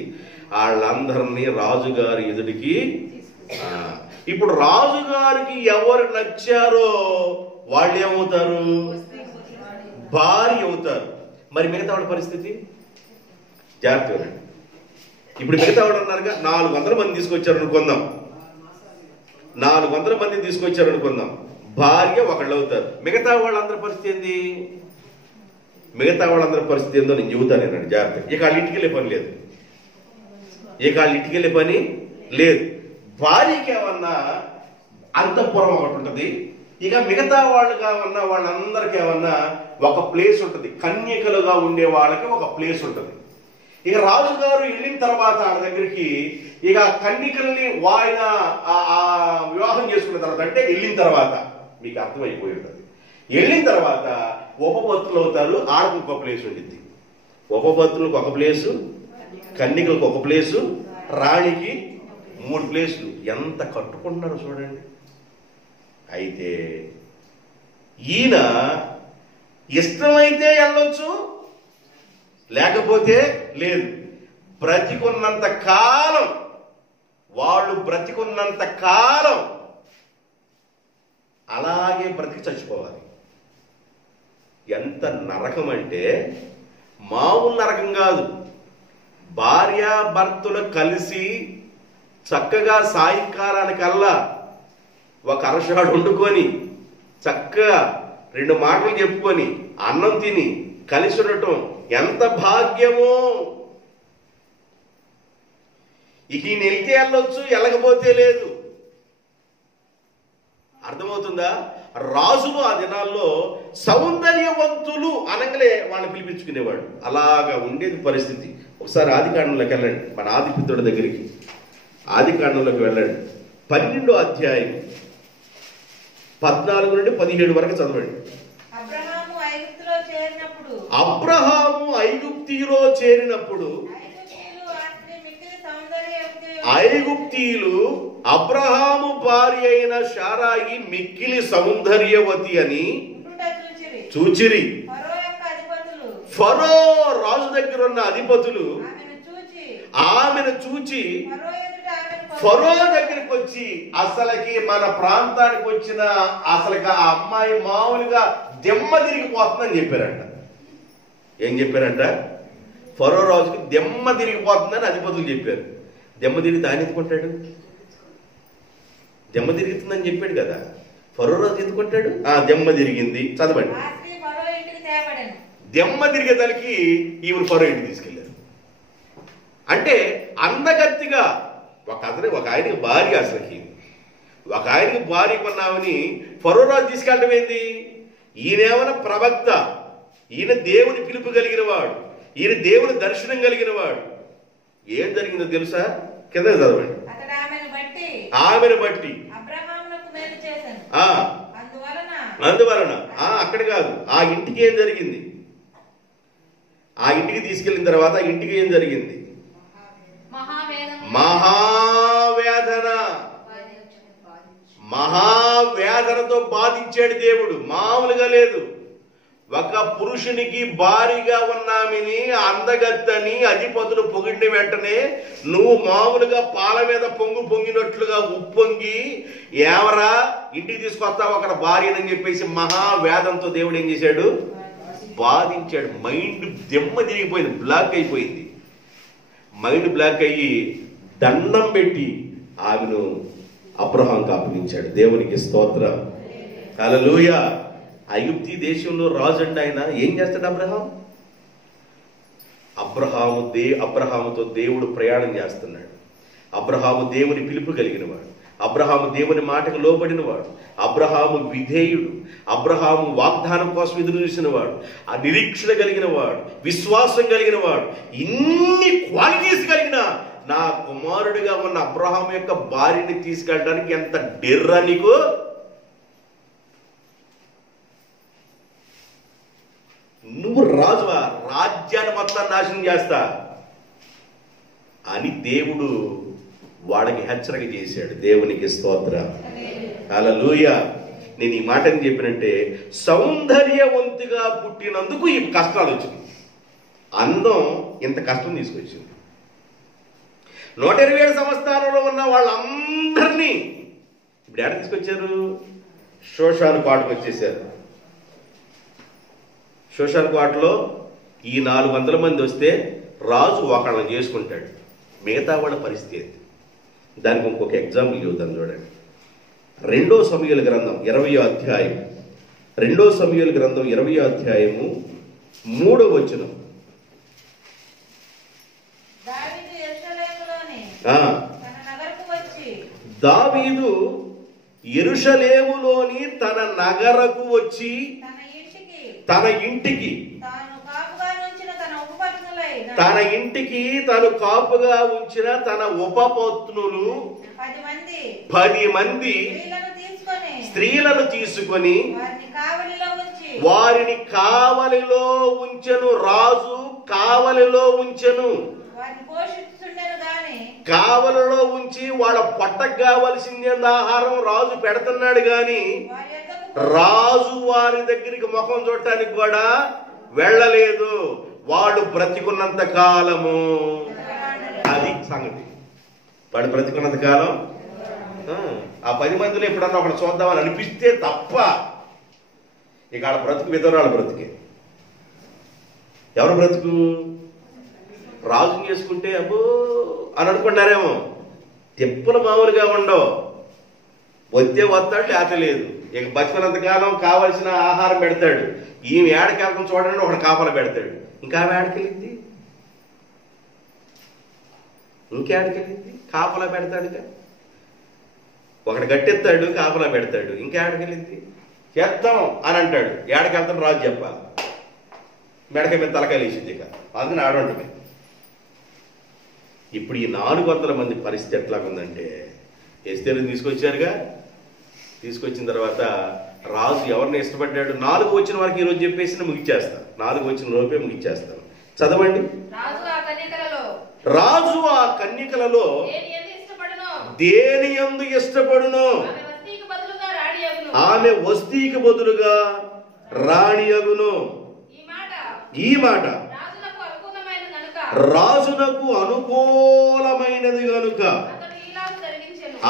వాళ్ళందరినీ రాజుగారి ఎదుటికి. ఇప్పుడు రాజుగారికి ఎవరు నచ్చారో వాళ్ళు ఏమవుతారు? భార్య అవుతారు. మరి మిగతా వాళ్ళ పరిస్థితి జాగ్రత్తగా. ఇప్పుడు మిగతా వాడు అన్నారుగా 400 మంది తీసుకొచ్చారు అనుకుందాం. 400 మంది తీసుకొచ్చారు అనుకుందాం. భార్య ఒకళ్ళు అవుతారు. మిగతా వాళ్ళందరి పరిస్థితి ఏంది? మిగతా వాళ్ళందరి పరిస్థితి ఏందో నేను చెబుతాను నేను జాగ్రత్త. ఇక వాళ్ళు ఇంటికి వెళ్ళే పని లేదు. ఇక వాళ్ళు ఇంటికి వెళ్ళే పని లేదు. భార్యకి ఏమన్నా అంతఃపురం ఒకటి ఉంటుంది. ఇక మిగతా వాళ్ళు కావన్నా వాళ్ళందరికీ ఏమన్నా ఒక ప్లేస్ ఉంటుంది. కన్యకలుగా ఉండే వాళ్ళకి ఒక ప్లేస్ ఉంటుంది. ఇక రాజుగారు వెళ్ళిన తర్వాత ఆయన దగ్గరికి ఇక కన్యకల్ని ఆయన వివాహం చేసుకున్న తర్వాత, అంటే వెళ్ళిన తర్వాత మీకు అర్థమైపోయి ఉంటుంది. వెళ్ళిన తర్వాత ఉపపత్తులు అవుతారు. ఆడకు ఒక ప్లేస్ ఉండిద్ది. ఉపపత్తులకు ఒక ప్లేసు, కన్యకలకు ఒక ప్లేసు, రాణికి 3 ప్లేసులు. ఎంత కట్టుకుంటున్నారో చూడండి. అయితే ఈయన ఇష్టమైతే వెళ్ళొచ్చు, లేకపోతే లేదు. బ్రతికున్నంత కాలం, వాళ్ళు బ్రతికున్నంత కాలం అలాగే బ్రతికి చచ్చిపోవాలి. ఎంత నరకం అంటే మామూలు నరకం కాదు. భార్యాభర్తలు కలిసి చక్కగా సాయంకాలానికల్లా ఒక అరషాడు వండుకొని చక్కగా 2 మాటలు చెప్పుకొని అన్నం తిని కలిసి ఉండటం ఎంత భాగ్యమో. ఇక ఈయన వెళ్తే వెళ్ళొచ్చు, వెళ్ళకపోతే లేదు. అర్థమవుతుందా? రాజులు ఆ దినాల్లో సౌందర్యవంతులు అనగలే వాళ్ళని పిలిపించుకునేవాడు. అలాగా ఉండేది పరిస్థితి. ఒకసారి ఆదికాండంలోకి వెళ్ళండి, మన ఆదిపుత్రుడి దగ్గరికి. ఆదికాండంలోకి వెళ్ళండి. 12వ అధ్యాయం 14 నుండి 17 వరకు చదవండి. అబ్రహాము ఐగుప్తిలో చేరినప్పుడు ఐగుప్తీయులు అబ్రహాము భార్య అయిన శారాయి మిక్కిలి సౌందర్యవతి అని చూచిరి. ఫరో రాజు దగ్గర ఉన్న అధిపతులు ఆమెను చూచి ఫరో దగ్గరికి వచ్చి, అసలుకి మన ప్రాంతానికి వచ్చిన అసలుకి ఆ అమ్మాయి మామూలుగా దెమ్మ తిరిగిపోతుందని చెప్పారంట. ఏం చెప్పారంట? ఫరో రాజుకి దెమ్మ తిరిగిపోతుందని అధిపతులు చెప్పారు. దెమ్మ తిరిగితే ఆయన ఎందుకుంటాడు? దెమ్మ తిరుగుతుందని చెప్పాడు కదా. ఫరో రాజు ఎందుకుంటాడు? దెమ్మ తిరిగింది. చదవండి. దెమ్మ తిరిగేదానికి ఈవిడ ఫరో ఇంటికి తీసుకెళ్లారు. అంటే అందగత్తిగా ఒక ఆయనకి భార్య, అసలుకి ఒక ఆయనకి భార్య కొన్నామని ఫరో రాజు తీసుకెళ్ళడం ఏంది? ఈయనేమన్నా ప్రవక్త, ఈయన దేవుని పిలుపు కలిగిన వాడు, ఈయన దేవుని దర్శనం కలిగిన వాడు. ఏం జరిగిందో తెలుసా? కింద చదవండి. ఆమెను బట్టి అందువలన అక్కడ కాదు, ఆ ఇంటికి ఏం జరిగింది? ఆ ఇంటికి తీసుకెళ్లిన తర్వాత ఆ ఇంటికి ఏం జరిగింది? మహావేదన. మహావేదనతో బాధించాడు దేవుడు. మామూలుగా లేదు. ఒక పురుషునికి భారీగా ఉన్నామని అందగత్తని అధిపతులు పొగిడిన వెంటనే నువ్వు మామూలుగా పాల మీద పొంగినట్లుగా ఉప్పొంగి ఏమరా ఇంటికి తీసుకొస్తావు అక్కడ భార్యనని చెప్పేసి మహావేదంతో దేవుడు ఏం చేశాడు? బాధించాడు. మైండ్ దెమ్మ తిరిగిపోయింది, బ్లాక్ అయిపోయింది. మైండ్ బ్లాక్ అయ్యి దండం పెట్టి ఆమెను అబ్రహాంకు అప్పగించాడు. దేవునికి స్తోత్రం. హల్లెలూయా. ఐగుప్తి దేశంలో రాజు అంటే ఆయన ఏం చేస్తాడు? అబ్రహాం అబ్రహాముతో దేవుడు ప్రయాణం చేస్తున్నాడు. అబ్రహాము దేవుని పిలుపు కలిగినవాడు, అబ్రహాము దేవుని మాటకు లోబడినవాడు, అబ్రహాము విధేయుడు, అబ్రహాము వాగ్దానం కోసం ఎదురు చూసినవాడు, ఆ నిరీక్షణ కలిగిన వాడు, విశ్వాసం కలిగిన వాడు, ఇన్ని క్వాలిటీస్ కలిగిన నా కుమారుడిగా ఉన్న అబ్రహాము యొక్క భార్యని తీసుకెళ్ళడానికి ఎంత డెర్రా నీకు? నువ్వు రాజువా, రాజ్యాన్ని మొత్తం నాశనం చేస్తా అని దేవుడు వాళ్ళకి హెచ్చరిక చేశాడు. దేవునికి స్తోత్రం, హల్లెలూయా. నేను ఈ మాటని చెప్పినంటే సౌందర్యవంతిగా పుట్టినందుకు ఈ కష్టాలు వచ్చింది. అందం ఇంత కష్టం తీసుకొచ్చింది. 127 సంవత్సరాలలో ఉన్న వాళ్ళందరినీ ఇప్పుడు ఎక్కడ తీసుకొచ్చారు? శోషాను కోటకు వచ్చేసారు. శోషాను కోటలో ఈ 400 మంది వస్తే రాజు ఒకళ్ళని చేసుకుంటాడు, మిగతా వాళ్ళ పరిస్థితి. దానికి ఇంకొక ఎగ్జాంపుల్ చూద్దాం, చూడండి. 2 సమూయేలు గ్రంథం 20వ అధ్యాయం, 2 సమూయేలు గ్రంథం 20వ అధ్యాయము 3వ వచనం. దావీదు యెరూషలేములోని తన నగరకు వచ్చి తన ఇంటికి తను కాపుగా ఉంచిన తన ఉపపత్నులు 10 మంది స్త్రీలను తీసుకొని వారిని కావలిలో ఉంచెను. రాజు కావలిలో ఉంచెను. కావలిలో ఉంచి వాళ్ళ పొట్టకు కావలసింది ఆహారం రాజు పెడుతున్నాడు గాని రాజు వారి దగ్గరికి ముఖం చూడటానికి కూడా వెళ్ళలేదు. వాడు బ్రతికున్నంత కాలము, అది సంగతి. వాడు బ్రతికున్నంత కాలం ఆ 10 మందిలో ఎప్పుడన్నా ఒకటి చూద్దామని అనిపిస్తే తప్ప ఇక ఆడ బ్రతుకు విధవరాళ్ళ బ్రతికే. ఎవరు బ్రతుకు? రాజు చేసుకుంటే అబ్బో అని అనుకుంటారేమో. తెప్పులు మామూలుగా ఉండవు, వస్తే వస్తాడు, లేత లేదు. ఇక బతికినంతకాలం కావలసిన ఆహారం పెడతాడు. ఈమె ఏడకెళ్తాం చూడండి, ఒకటి కాపలా పెడతాడు. ఇంకా ఆమె ఏడకెళ్ళింది, ఇంకేడకెళ్ళింది, కాపలా పెడతాడుగా. ఒకటి గట్టెత్తాడు, కాపలా పెడతాడు, ఇంకా ఏడకెళ్ళింది, చేద్దాం అని అంటాడు. ఏడకెళ్తాడు రాజు చెప్పాలి. మెడక మీద తలకాయలు వేసింది. ఇక అందుకని ఆడుంటుంది. ఇప్పుడు ఈ 400 మంది పరిస్థితి ఎట్లాగుందంటే, ఎస్తేరుని తీసుకొచ్చారుగా. తీసుకొచ్చిన తర్వాత రాజు ఎవరిని ఇష్టపడ్డాడు? 4 వచ్చిన వారికి ఈరోజు చెప్పేసి ముగిచ్చేస్తాను. 4 వచ్చిన లోపే ముగిచ్చేస్తాను. చదవండి. రాజు ఆ కన్యకలలో దేని యందు ఇష్టపడును? ఆమె వస్తీకి బదులుగా రాణియగును. ఈ మాట రాజునకు అనుకూలమైనది గనుక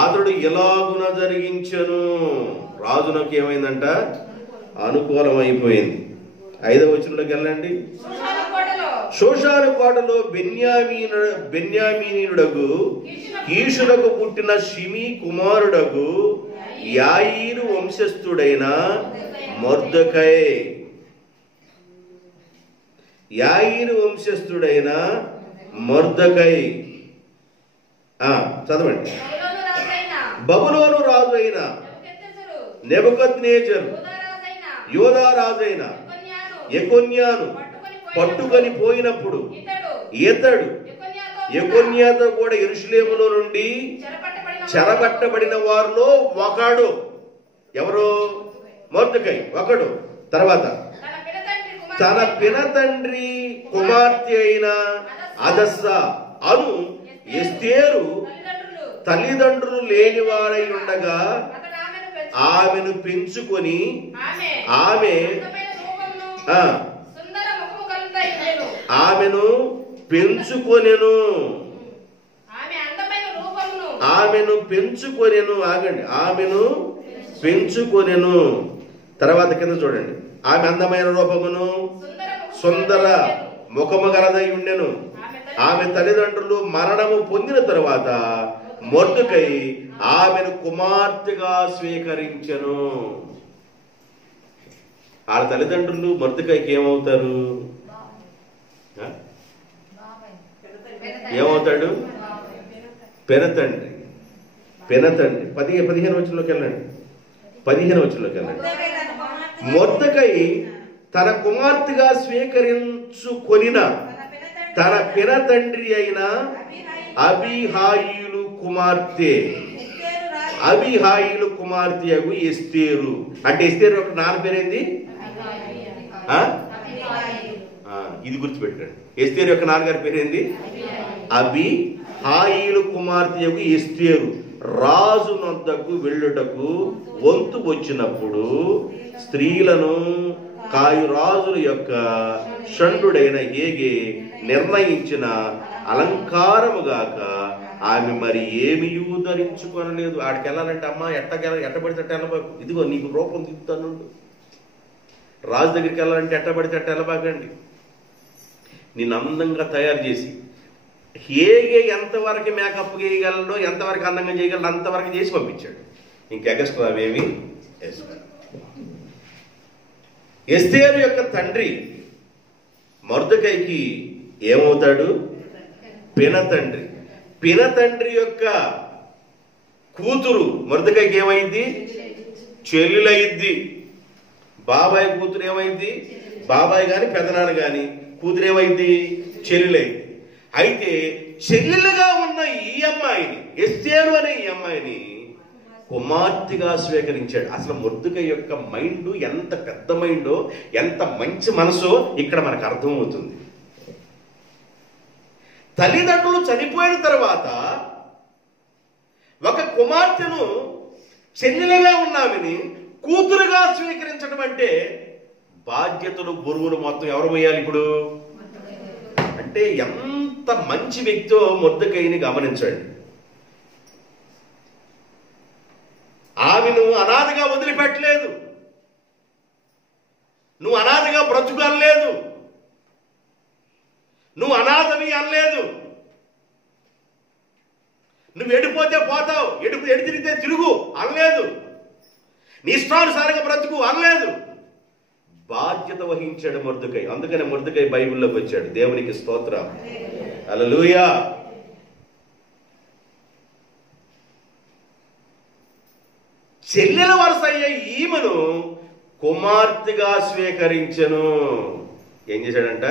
అతడు ఇలాగున జరిగించెను. రాజునకు ఏమైందంట? అనుకూలమైపోయింది. 5వ వచనంలోకి వెళ్ళండి. షోషాను కోటలో బెన్యామీనుడగు కీషులకు పుట్టిన షిమీ కుమారుడగు యాయీరు వంశస్థుడైన మొర్దెకై, యాయీరు వంశస్థుడైన మొర్దెకై. చదవండి. బబులోను రాజు అయిన నెబుకద్నెజరు యూదా రాజైన యెకొన్యాను పట్టుకొని పోయినప్పుడు ఇతడు యెకొన్యాతో కూడా యెరూషలేములో నుండి చెరపట్టబడిన వారిలో ఒకడు. ఎవరు? మొర్దెకై ఒకడు. తర్వాత తన పినతండ్రి కుమార్తె అయిన హదస్సా అను ఎస్తేరు తల్లిదండ్రులు లేనివాడై ఉండగా ఆమెను పెంచుకొని ఆమెను పెంచుకొనెను. ఆగండి. ఆమెను పెంచుకొనెను. తర్వాత కింద చూడండి. ఆమె అందమైన రూపమును సుందర ముఖము గలదై ఉండెను. ఆమె తల్లిదండ్రులు మరణము పొందిన తరువాత మొర్దెకై ఆమెను కుమార్తెగా స్వీకరించెను. వాళ్ళ తల్లిదండ్రులు మొర్దెకైకి ఏమవుతారు? ఏమవుతాడు? పెనతండ్రి. పెనతండ్రి 15 వచనంలోకి వెళ్ళండి. 15 వచనంలోకి వెళ్ళండి. మొర్దెకై తన కుమార్తెగా స్వీకరించుకొనిన తన పినతండ్రి అయిన అబీహాయిలు కుమార్తె, అబీహాయిలు కుమార్తె అగు ఎస్తేరు. అంటే ఎస్తేరు ఒక నాన్న పేరేంది? ఇది గుర్తుపెట్టండి. ఎస్తేరు యొక్క నాన్నగారి పేరేంది? అబీహాయిలు కుమార్తె అగు ఎస్తేరు రాజు నొద్దకు వెళ్ళుటకు వంతు వచ్చినప్పుడు స్త్రీలను కాయురాజుల యొక్క షండుడైన హేగే నిర్ణయించిన అలంకారముగాక ఆమె మరి ఏమీ ధరించుకొనలేదు. ఆడికి వెళ్ళాలంటే అమ్మ ఎట్టబడితే వెళ్ళబాకు, ఇదిగో నీకు రూపం దిద్దుతాను. రాజు దగ్గరికి వెళ్ళాలంటే ఎట్టబడితే వెళ్ళబాకండి. నిన్ను అందంగా తయారు చేసి హేగే ఎంతవరకు మేకప్ చేయగలడో, ఎంతవరకు అందంగా చేయగలడో అంతవరకు చేసి పంపించాడు. ఇంకెగస్ట్రా అవేమి ఎస్తేరు యొక్క తండ్రి మొర్దెకైకి ఏమవుతాడు? పినతండ్రి. పినతండ్రి యొక్క కూతురు మొర్దెకైకి ఏమైంది? చెల్లెలైద్ది. బాబాయ్ కూతురు ఏమైంది? బాబాయ్ గాని పెదనాన్న గాని కూతురు ఏమైంది? చెల్లెలైంది. అయితే చెల్లెలుగా ఉన్న ఈ అమ్మాయిని, ఎస్తేరు అనే ఈ అమ్మాయిని కుమార్తెగా స్వీకరించాడు. అసలు మొర్దెకై యొక్క మైండ్ ఎంత పెద్ద మైండో, ఎంత మంచి మనసో ఇక్కడ మనకు అర్థమవుతుంది. తల్లిదండ్రులు చనిపోయిన తర్వాత ఒక కుమార్తెను చెల్లెలుగా ఉన్నామని కూతురుగా స్వీకరించడం అంటే బాధ్యతలు బరువులు మొత్తం ఎవరు పోయాలి ఇప్పుడు? అంటే ఎంత మంచి వ్యక్తో మొర్దెకైని గమనించండి. ఆమెను అనాథగా వదిలిపెట్టలేదు. నువ్వు అనాథగా బ్రతుకు అనలేదు. నువ్వు అనాథని అనలేదు. నువ్వు ఎడిపోతే పోతావు, ఎడి తిరిగితే తిరుగు అనలేదు. నీ ఇష్టానుసారంగా బ్రతుకు అనలేదు. బాధ్యత వహించాడు మొర్దెకై. అందుకనే మొర్దెకై బైబిల్లోకి వచ్చాడు. దేవునికి స్తోత్రం. హల్లెలూయా. చెల్లెల వరుస అయ్యే ఈమెను కుమార్తెగా స్వీకరించను. ఏం చేశాడంట?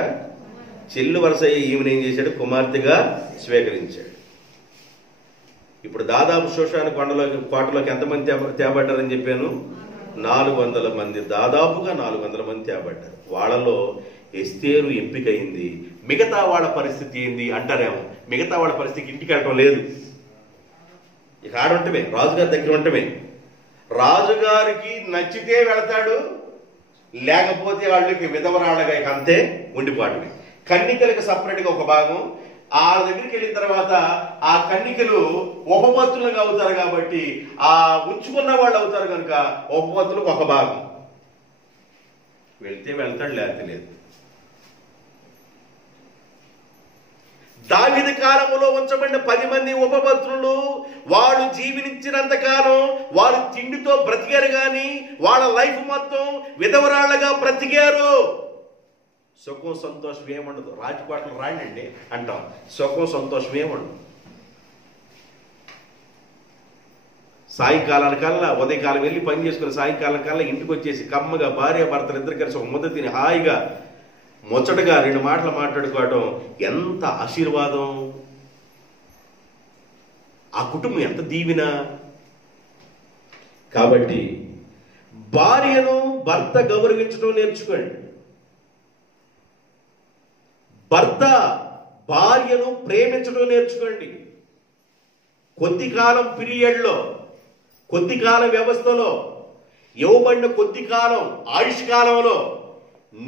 చెల్లు వరుస అయ్యే ఈమెను ఏం చేశాడు? కుమార్తెగా స్వీకరించాడు. ఇప్పుడు దాదాపు శోషాను కోటలోకి ఎంతమంది తేబడ్డారని చెప్పాను? 400 మంది. దాదాపుగా 400 మంది తేబడ్డారు. వాళ్ళలో ఎస్తేరు ఎంపికయింది. మిగతా వాళ్ళ పరిస్థితి ఏంది అంటారేమో. మిగతా వాళ్ళ పరిస్థితికి ఇంటికి వెళ్ళటం లేదు. ఇక ఆడుంటమే, రాజుగారి దగ్గర ఉంటమే. రాజుగారికి నచ్చితే వెళతాడు, లేకపోతే వాళ్ళకి విధవరాళ్ళగా ఇక అంతే ఉండిపోవడమే. కన్నికలకు సపరేట్గా ఒక భాగం. ఆ దగ్గరికి వెళ్ళిన తర్వాత ఆ కన్నికలు ఉపపత్తులుగా అవుతారు కాబట్టి ఆ ఉంచుకున్న వాళ్ళు అవుతారు కనుక ఉపపత్తులకు ఒక భాగం. వెళ్తే వెళ్తాడు, లేకపోతే లేదు. దావీదు కాలములో ఉంచబడిన 10 మంది ఉపపత్నులు వాళ్ళు జీవించినంత కాలం వారు తిండితో బ్రతికారు కానీ వాళ్ళ లైఫ్ మొత్తం విధవరాళ్ళగా బ్రతికారు. సుఖం సంతోషం ఏముండదు. రాజకోటలు రాయండి అంటాం, సుఖం సంతోషం ఏముండదు. సాయంకాలానికల్లా ఉదయకాలం వెళ్ళి పని చేసుకుని సాయంకాలం కల్లా ఇంటికి వచ్చేసి కమ్మగా భార్య భర్తలు ఇద్దరు కలిసి ఒక ముద్ద తిని హాయిగా ముచ్చటగా 2 మాటలు మాట్లాడుకోవడం ఎంత ఆశీర్వాదం. ఆ కుటుంబం ఎంత దీవెన. కాబట్టి భార్యను భర్త గౌరవించడం నేర్చుకోండి. భర్త భార్యను ప్రేమించడం నేర్చుకోండి. కొద్ది కాలం పీరియడ్లో, కొద్ది కాల వ్యవస్థలో ఇవ్వబడిన కొద్ది కాలం ఆయుష్ కాలంలో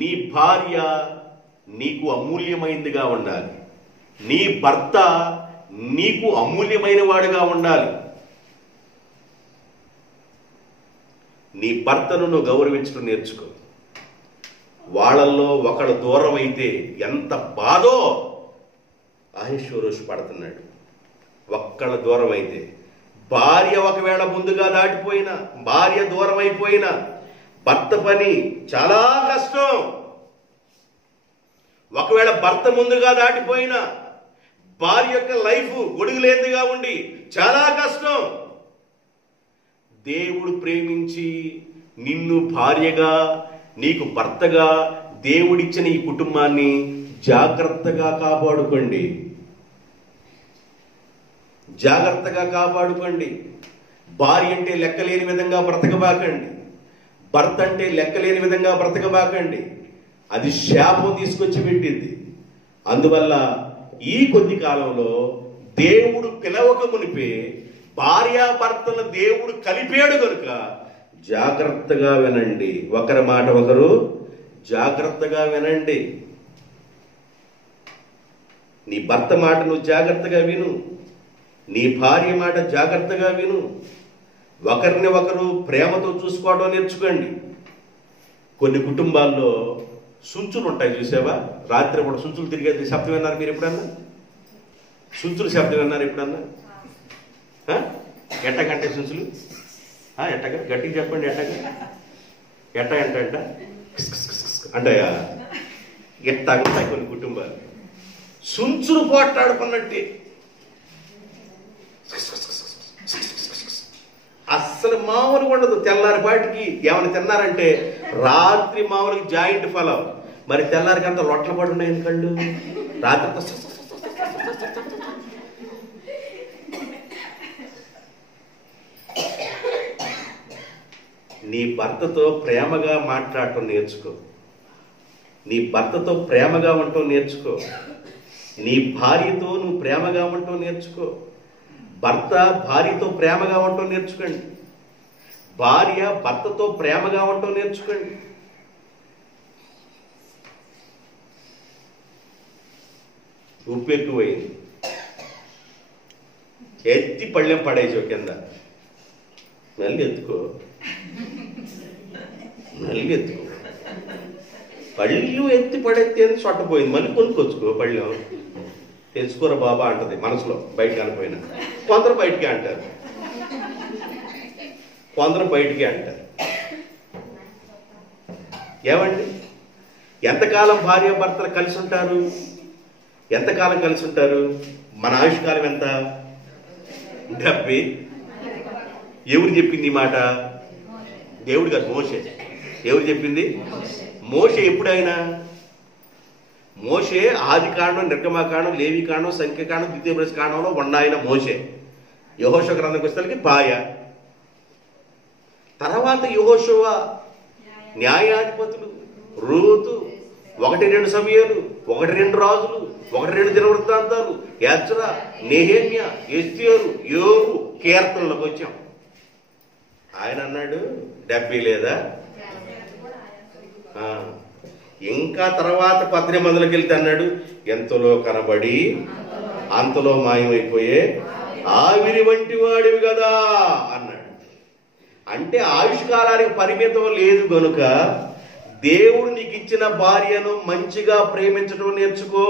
నీ భార్య నీకు అమూల్యమైనదిగా ఉండాలి. నీ భర్త నీకు అమూల్యమైన వాడుగా ఉండాలి. నీ భర్తను నువ్వు గౌరవించడం నేర్చుకో. వాళ్ళల్లో ఒకడు దూరం అయితే ఎంత బాధో అహష్వేరోషు పడుతున్నాడు. ఒక్కళ్ళ దూరం అయితే, భార్య ఒకవేళ ముందుగా దాటిపోయినా, భార్య దూరం అయిపోయినా భర్త పని చాలా కష్టం. ఒకవేళ భర్త ముందుగా దాటిపోయినా భార్య యొక్క లైఫ్ గొడుగులేందుగా ఉండి చాలా కష్టం. దేవుడు ప్రేమించి నిన్ను భార్యగా, నీకు భర్తగా దేవుడిచ్చిన ఈ కుటుంబాన్ని జాగ్రత్తగా కాపాడుకోండి. జాగ్రత్తగా కాపాడుకోండి. భార్య అంటే లెక్కలేని విధంగా బ్రతకబాకండి. భర్త అంటే లెక్కలేని విధంగా బ్రతకబాకండి. అది శాపం తీసుకొచ్చి పెట్టింది. అందువల్ల ఈ కొద్ది కాలంలో దేవుడు పిలవక మునిపే భార్యాభర్తల దేవుడు కలిపాడు కనుక జాగ్రత్తగా వినండి. ఒకరి మాట ఒకరు జాగ్రత్తగా వినండి. నీ భర్త మాట నువ్వు జాగ్రత్తగా విను. నీ భార్య మాట జాగ్రత్తగా విను. ఒకరిని ఒకరు ప్రేమతో చూసుకోవడం నేర్చుకోండి. కొన్ని కుటుంబాల్లో సుంచులు ఉంటాయి, చూసావా? రాత్రి కూడా సుంచులు తిరిగేది శబ్దం విన్నారు మీరు ఎప్పుడన్నా? సుంచులు శబ్దం విన్నారు ఎప్పుడన్నా? ఎట్టగంటే సుంచులు ఎట్టగా గట్టిగా చెప్పండి. ఎట్ట ఎంట అంటాయా? ఎట్టాగుంటాయి కొన్ని కుటుంబాలు. సుంచులు పోట్లాడుకున్నట్టే. అస్సలు మామూలుగా ఉండదు. తెల్లారిపాటికి ఏమైనా తిన్నారంటే రాత్రి మామూలుగా జాయింట్ ఫలం, మరి తెల్లారికి అంత లొట్ల పడి ఉన్నాయి కళ్ళు. రాత్రి నీ భర్తతో ప్రేమగా మాట్లాడటం నేర్చుకో. నీ భర్తతో ప్రేమగా ఉండటం నేర్చుకో. నీ భార్యతో నువ్వు ప్రేమగా ఉండటం నేర్చుకో. భర్త భార్యతో ప్రేమగా ఉండటం నేర్చుకోండి. భార్య భర్తతో ప్రేమగా ఉండటం నేర్చుకోండి. ఉప్పు ఎక్కువైంది, ఎత్తి పళ్ళెం పడేసావు కింద. మళ్ళీ ఎత్తుకో. పళ్ళు ఎత్తి పడెత్తి అని చొట్టపోయింది. మళ్ళీ కొనుక్కొచ్చుకో పళ్ళెం. తెచ్చుకోరా బాబా అంటది మనసులో, బయట కనిపోయినా. కొందరు బయటికి అంటారు, కొందరు బయటికి అంటారు. ఏమండి, ఎంతకాలం భార్య భర్తలు కలిసి ఉంటారు? ఎంతకాలం కలిసి ఉంటారు? మన ఆయుష్కాలం ఎంత? 70. ఎవరు చెప్పింది ఈ మాట? దేవుడు కాదు, మోషే. ఎవరు చెప్పింది? మోషే. ఎప్పుడైనా మోషే ఆది కాండం, నిర్గమకాండం, లేవి కాండం, సంఖ్యకాండం, ద్వితీయోపదేశ కాండంలో ఉన్నాయన మోషే. యెహోషువ గ్రంథంకి వచ్చేసరికి పాయ. తర్వాత యెహోషువ, న్యాయాధిపతులు, రూతు, 1-2 సమయాలు, 1-2 రాజులు, 1-2 దినవృత్తాంతాలు, ఎజ్రా, నెహెమ్యా, ఎస్తేరు, యోబు, కీర్తనలకు వచ్చాం. ఆయన అన్నాడు 70 లేదా? ఇంకా తర్వాత 18 వెళ్తే అన్నాడు ఎంతలో కనబడి అంతలో మాయమైపోయే ఆవిరి వంటి వాడివి కదా అన్నాడు. అంటే ఆయుష్కాలానికి పరిమితం లేదు గనుక దేవుడు నీకు ఇచ్చిన భార్యను మంచిగా ప్రేమించడం నేర్చుకో.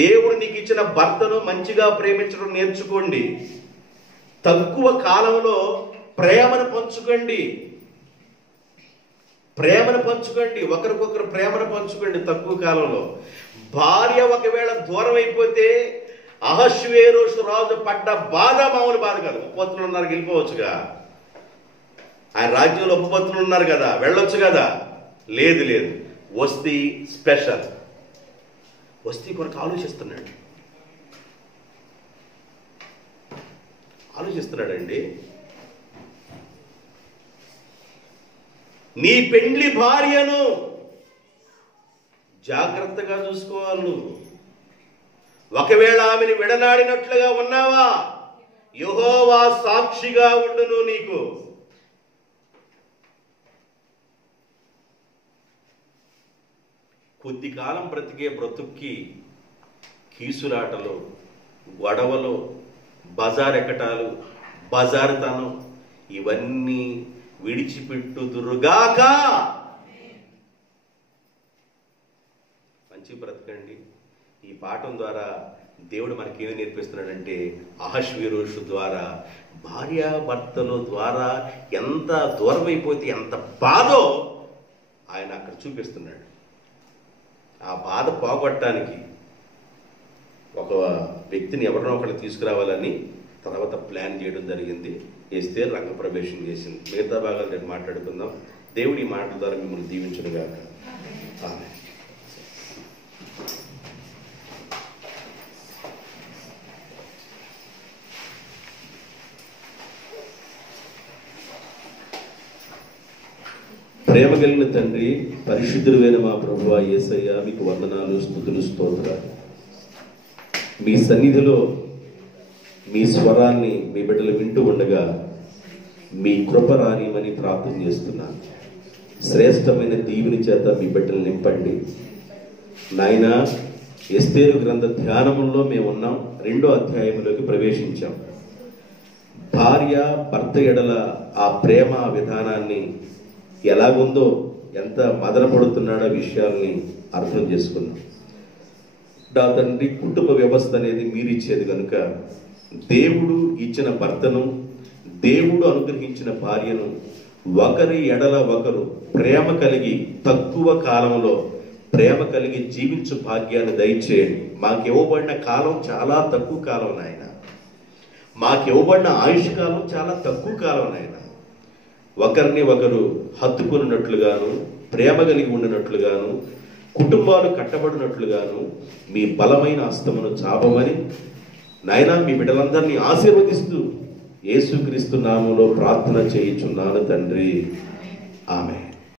దేవుడు నీకు ఇచ్చిన భర్తను మంచిగా ప్రేమించడం నేర్చుకోండి. తక్కువ కాలంలో ప్రేమను పంచుకోండి. ప్రేమను పంచుకోండి, ఒకరికొకరు ప్రేమను పంచుకోండి. తక్కువ కాలంలో భార్య ఒకవేళ దూరం అయిపోతే అహష్వేరోషు రాజు పడ్డ బాధ మామూలు బాధ కాదు. ఉపపత్నులు ఉన్నారు, వెళ్ళిపోవచ్చుగా. ఆయన రాజ్యంలో ఉపపత్నులు ఉన్నారు కదా, వెళ్ళొచ్చు కదా. లేదు, వస్తీ స్పెషల్. వస్తీ కొరకు ఆలోచిస్తున్నాడండి. నీ పెండ్లి భార్యను జాగ్రత్తగా చూసుకోవాలి నువ్వు. ఒకవేళ ఆమెను విడనాడినట్లుగా ఉన్నావా, యెహోవా సాక్షిగా ఉండును నీకు. కొద్ది కాలం బ్రతికే బ్రతుక్కి కీసులాటలు, గొడవలు, బజారెక్కటాలు, బజారుతనం ఇవన్నీ విడిచిపెట్టుదురుగాక. మంచి బ్రతకండి. ఈ పాఠం ద్వారా దేవుడు మనకేమి నేర్పిస్తున్నాడంటే అహష్వేరోషు ద్వారా భార్యాభర్తల ద్వారా ఎంత దూరం అయిపోతే ఎంత బాధో ఆయన అక్కడ చూపిస్తున్నాడు. ఆ బాధ పోగొట్టడానికి ఒక వ్యక్తిని ఎవరినో ఒకరిని తీసుకురావాలని తర్వాత ప్లాన్ చేయడం జరిగింది. ఎస్తేరు రంగప్రవేశం చేసింది. మిగతా భాగాలు రేపు మాట్లాడుకుందాం. దేవుడి మాటల ద్వారా మిమ్మల్ని దీవించునుగాక. ఆమేన్. ప్రేమ కలిగిన తండ్రి, పరిశుద్ధుడైన మా ప్రభువా యేసయ్య, మీకు వందనాలు, స్తుతులు, స్తోత్రాలు. మీ సన్నిధిలో మీ స్వరాన్ని మీ బిడ్డలు వింటూ ఉండగా మీ కృప రానిమని ప్రార్థన చేస్తున్నాను. శ్రేష్టమైన దీవుని చేత మీ బిడ్డలు నింపండి నాయనా. ఎస్తేరు గ్రంథ ధ్యానములో మేము ఉన్నాం. 2వ అధ్యాయంలోకి ప్రవేశించాం. భార్య భర్త ఎడల ఆ ప్రేమ విధానాన్ని ఎలాగుందో, ఎంత మదనపడుతున్నాడో విషయాల్ని అర్థం చేసుకున్నాం. నా తండ్రి, కుటుంబ వ్యవస్థ అనేది మీరిచ్చేది కనుక దేవుడు ఇచ్చిన భర్తను, దేవుడు అనుగ్రహించిన భార్యను ఒకరి ఎడల ఒకరు ప్రేమ కలిగి తక్కువ కాలంలో ప్రేమ కలిగి జీవించు భాగ్యాన్ని దయచేయండి. మాకు ఇవ్వబడిన కాలం చాలా తక్కువ కాలం నాయన. మాకు ఇవ్వబడిన ఆయుష్ కాలం చాలా తక్కువ కాలం నాయన. ఒకరిని ఒకరు హత్తుకున్నట్లుగాను, ప్రేమ కలిగి ఉండినట్లుగాను, కుటుంబాలు కట్టబడినట్లుగాను మీ బలమైన హస్తమును చాపమని నాయనా మీ బిడ్డలందరినీ ఆశీర్వదిస్తూ యేసుక్రీస్తు నామములో ప్రార్థన చేయుచున్నాను తండ్రి. ఆమేన్.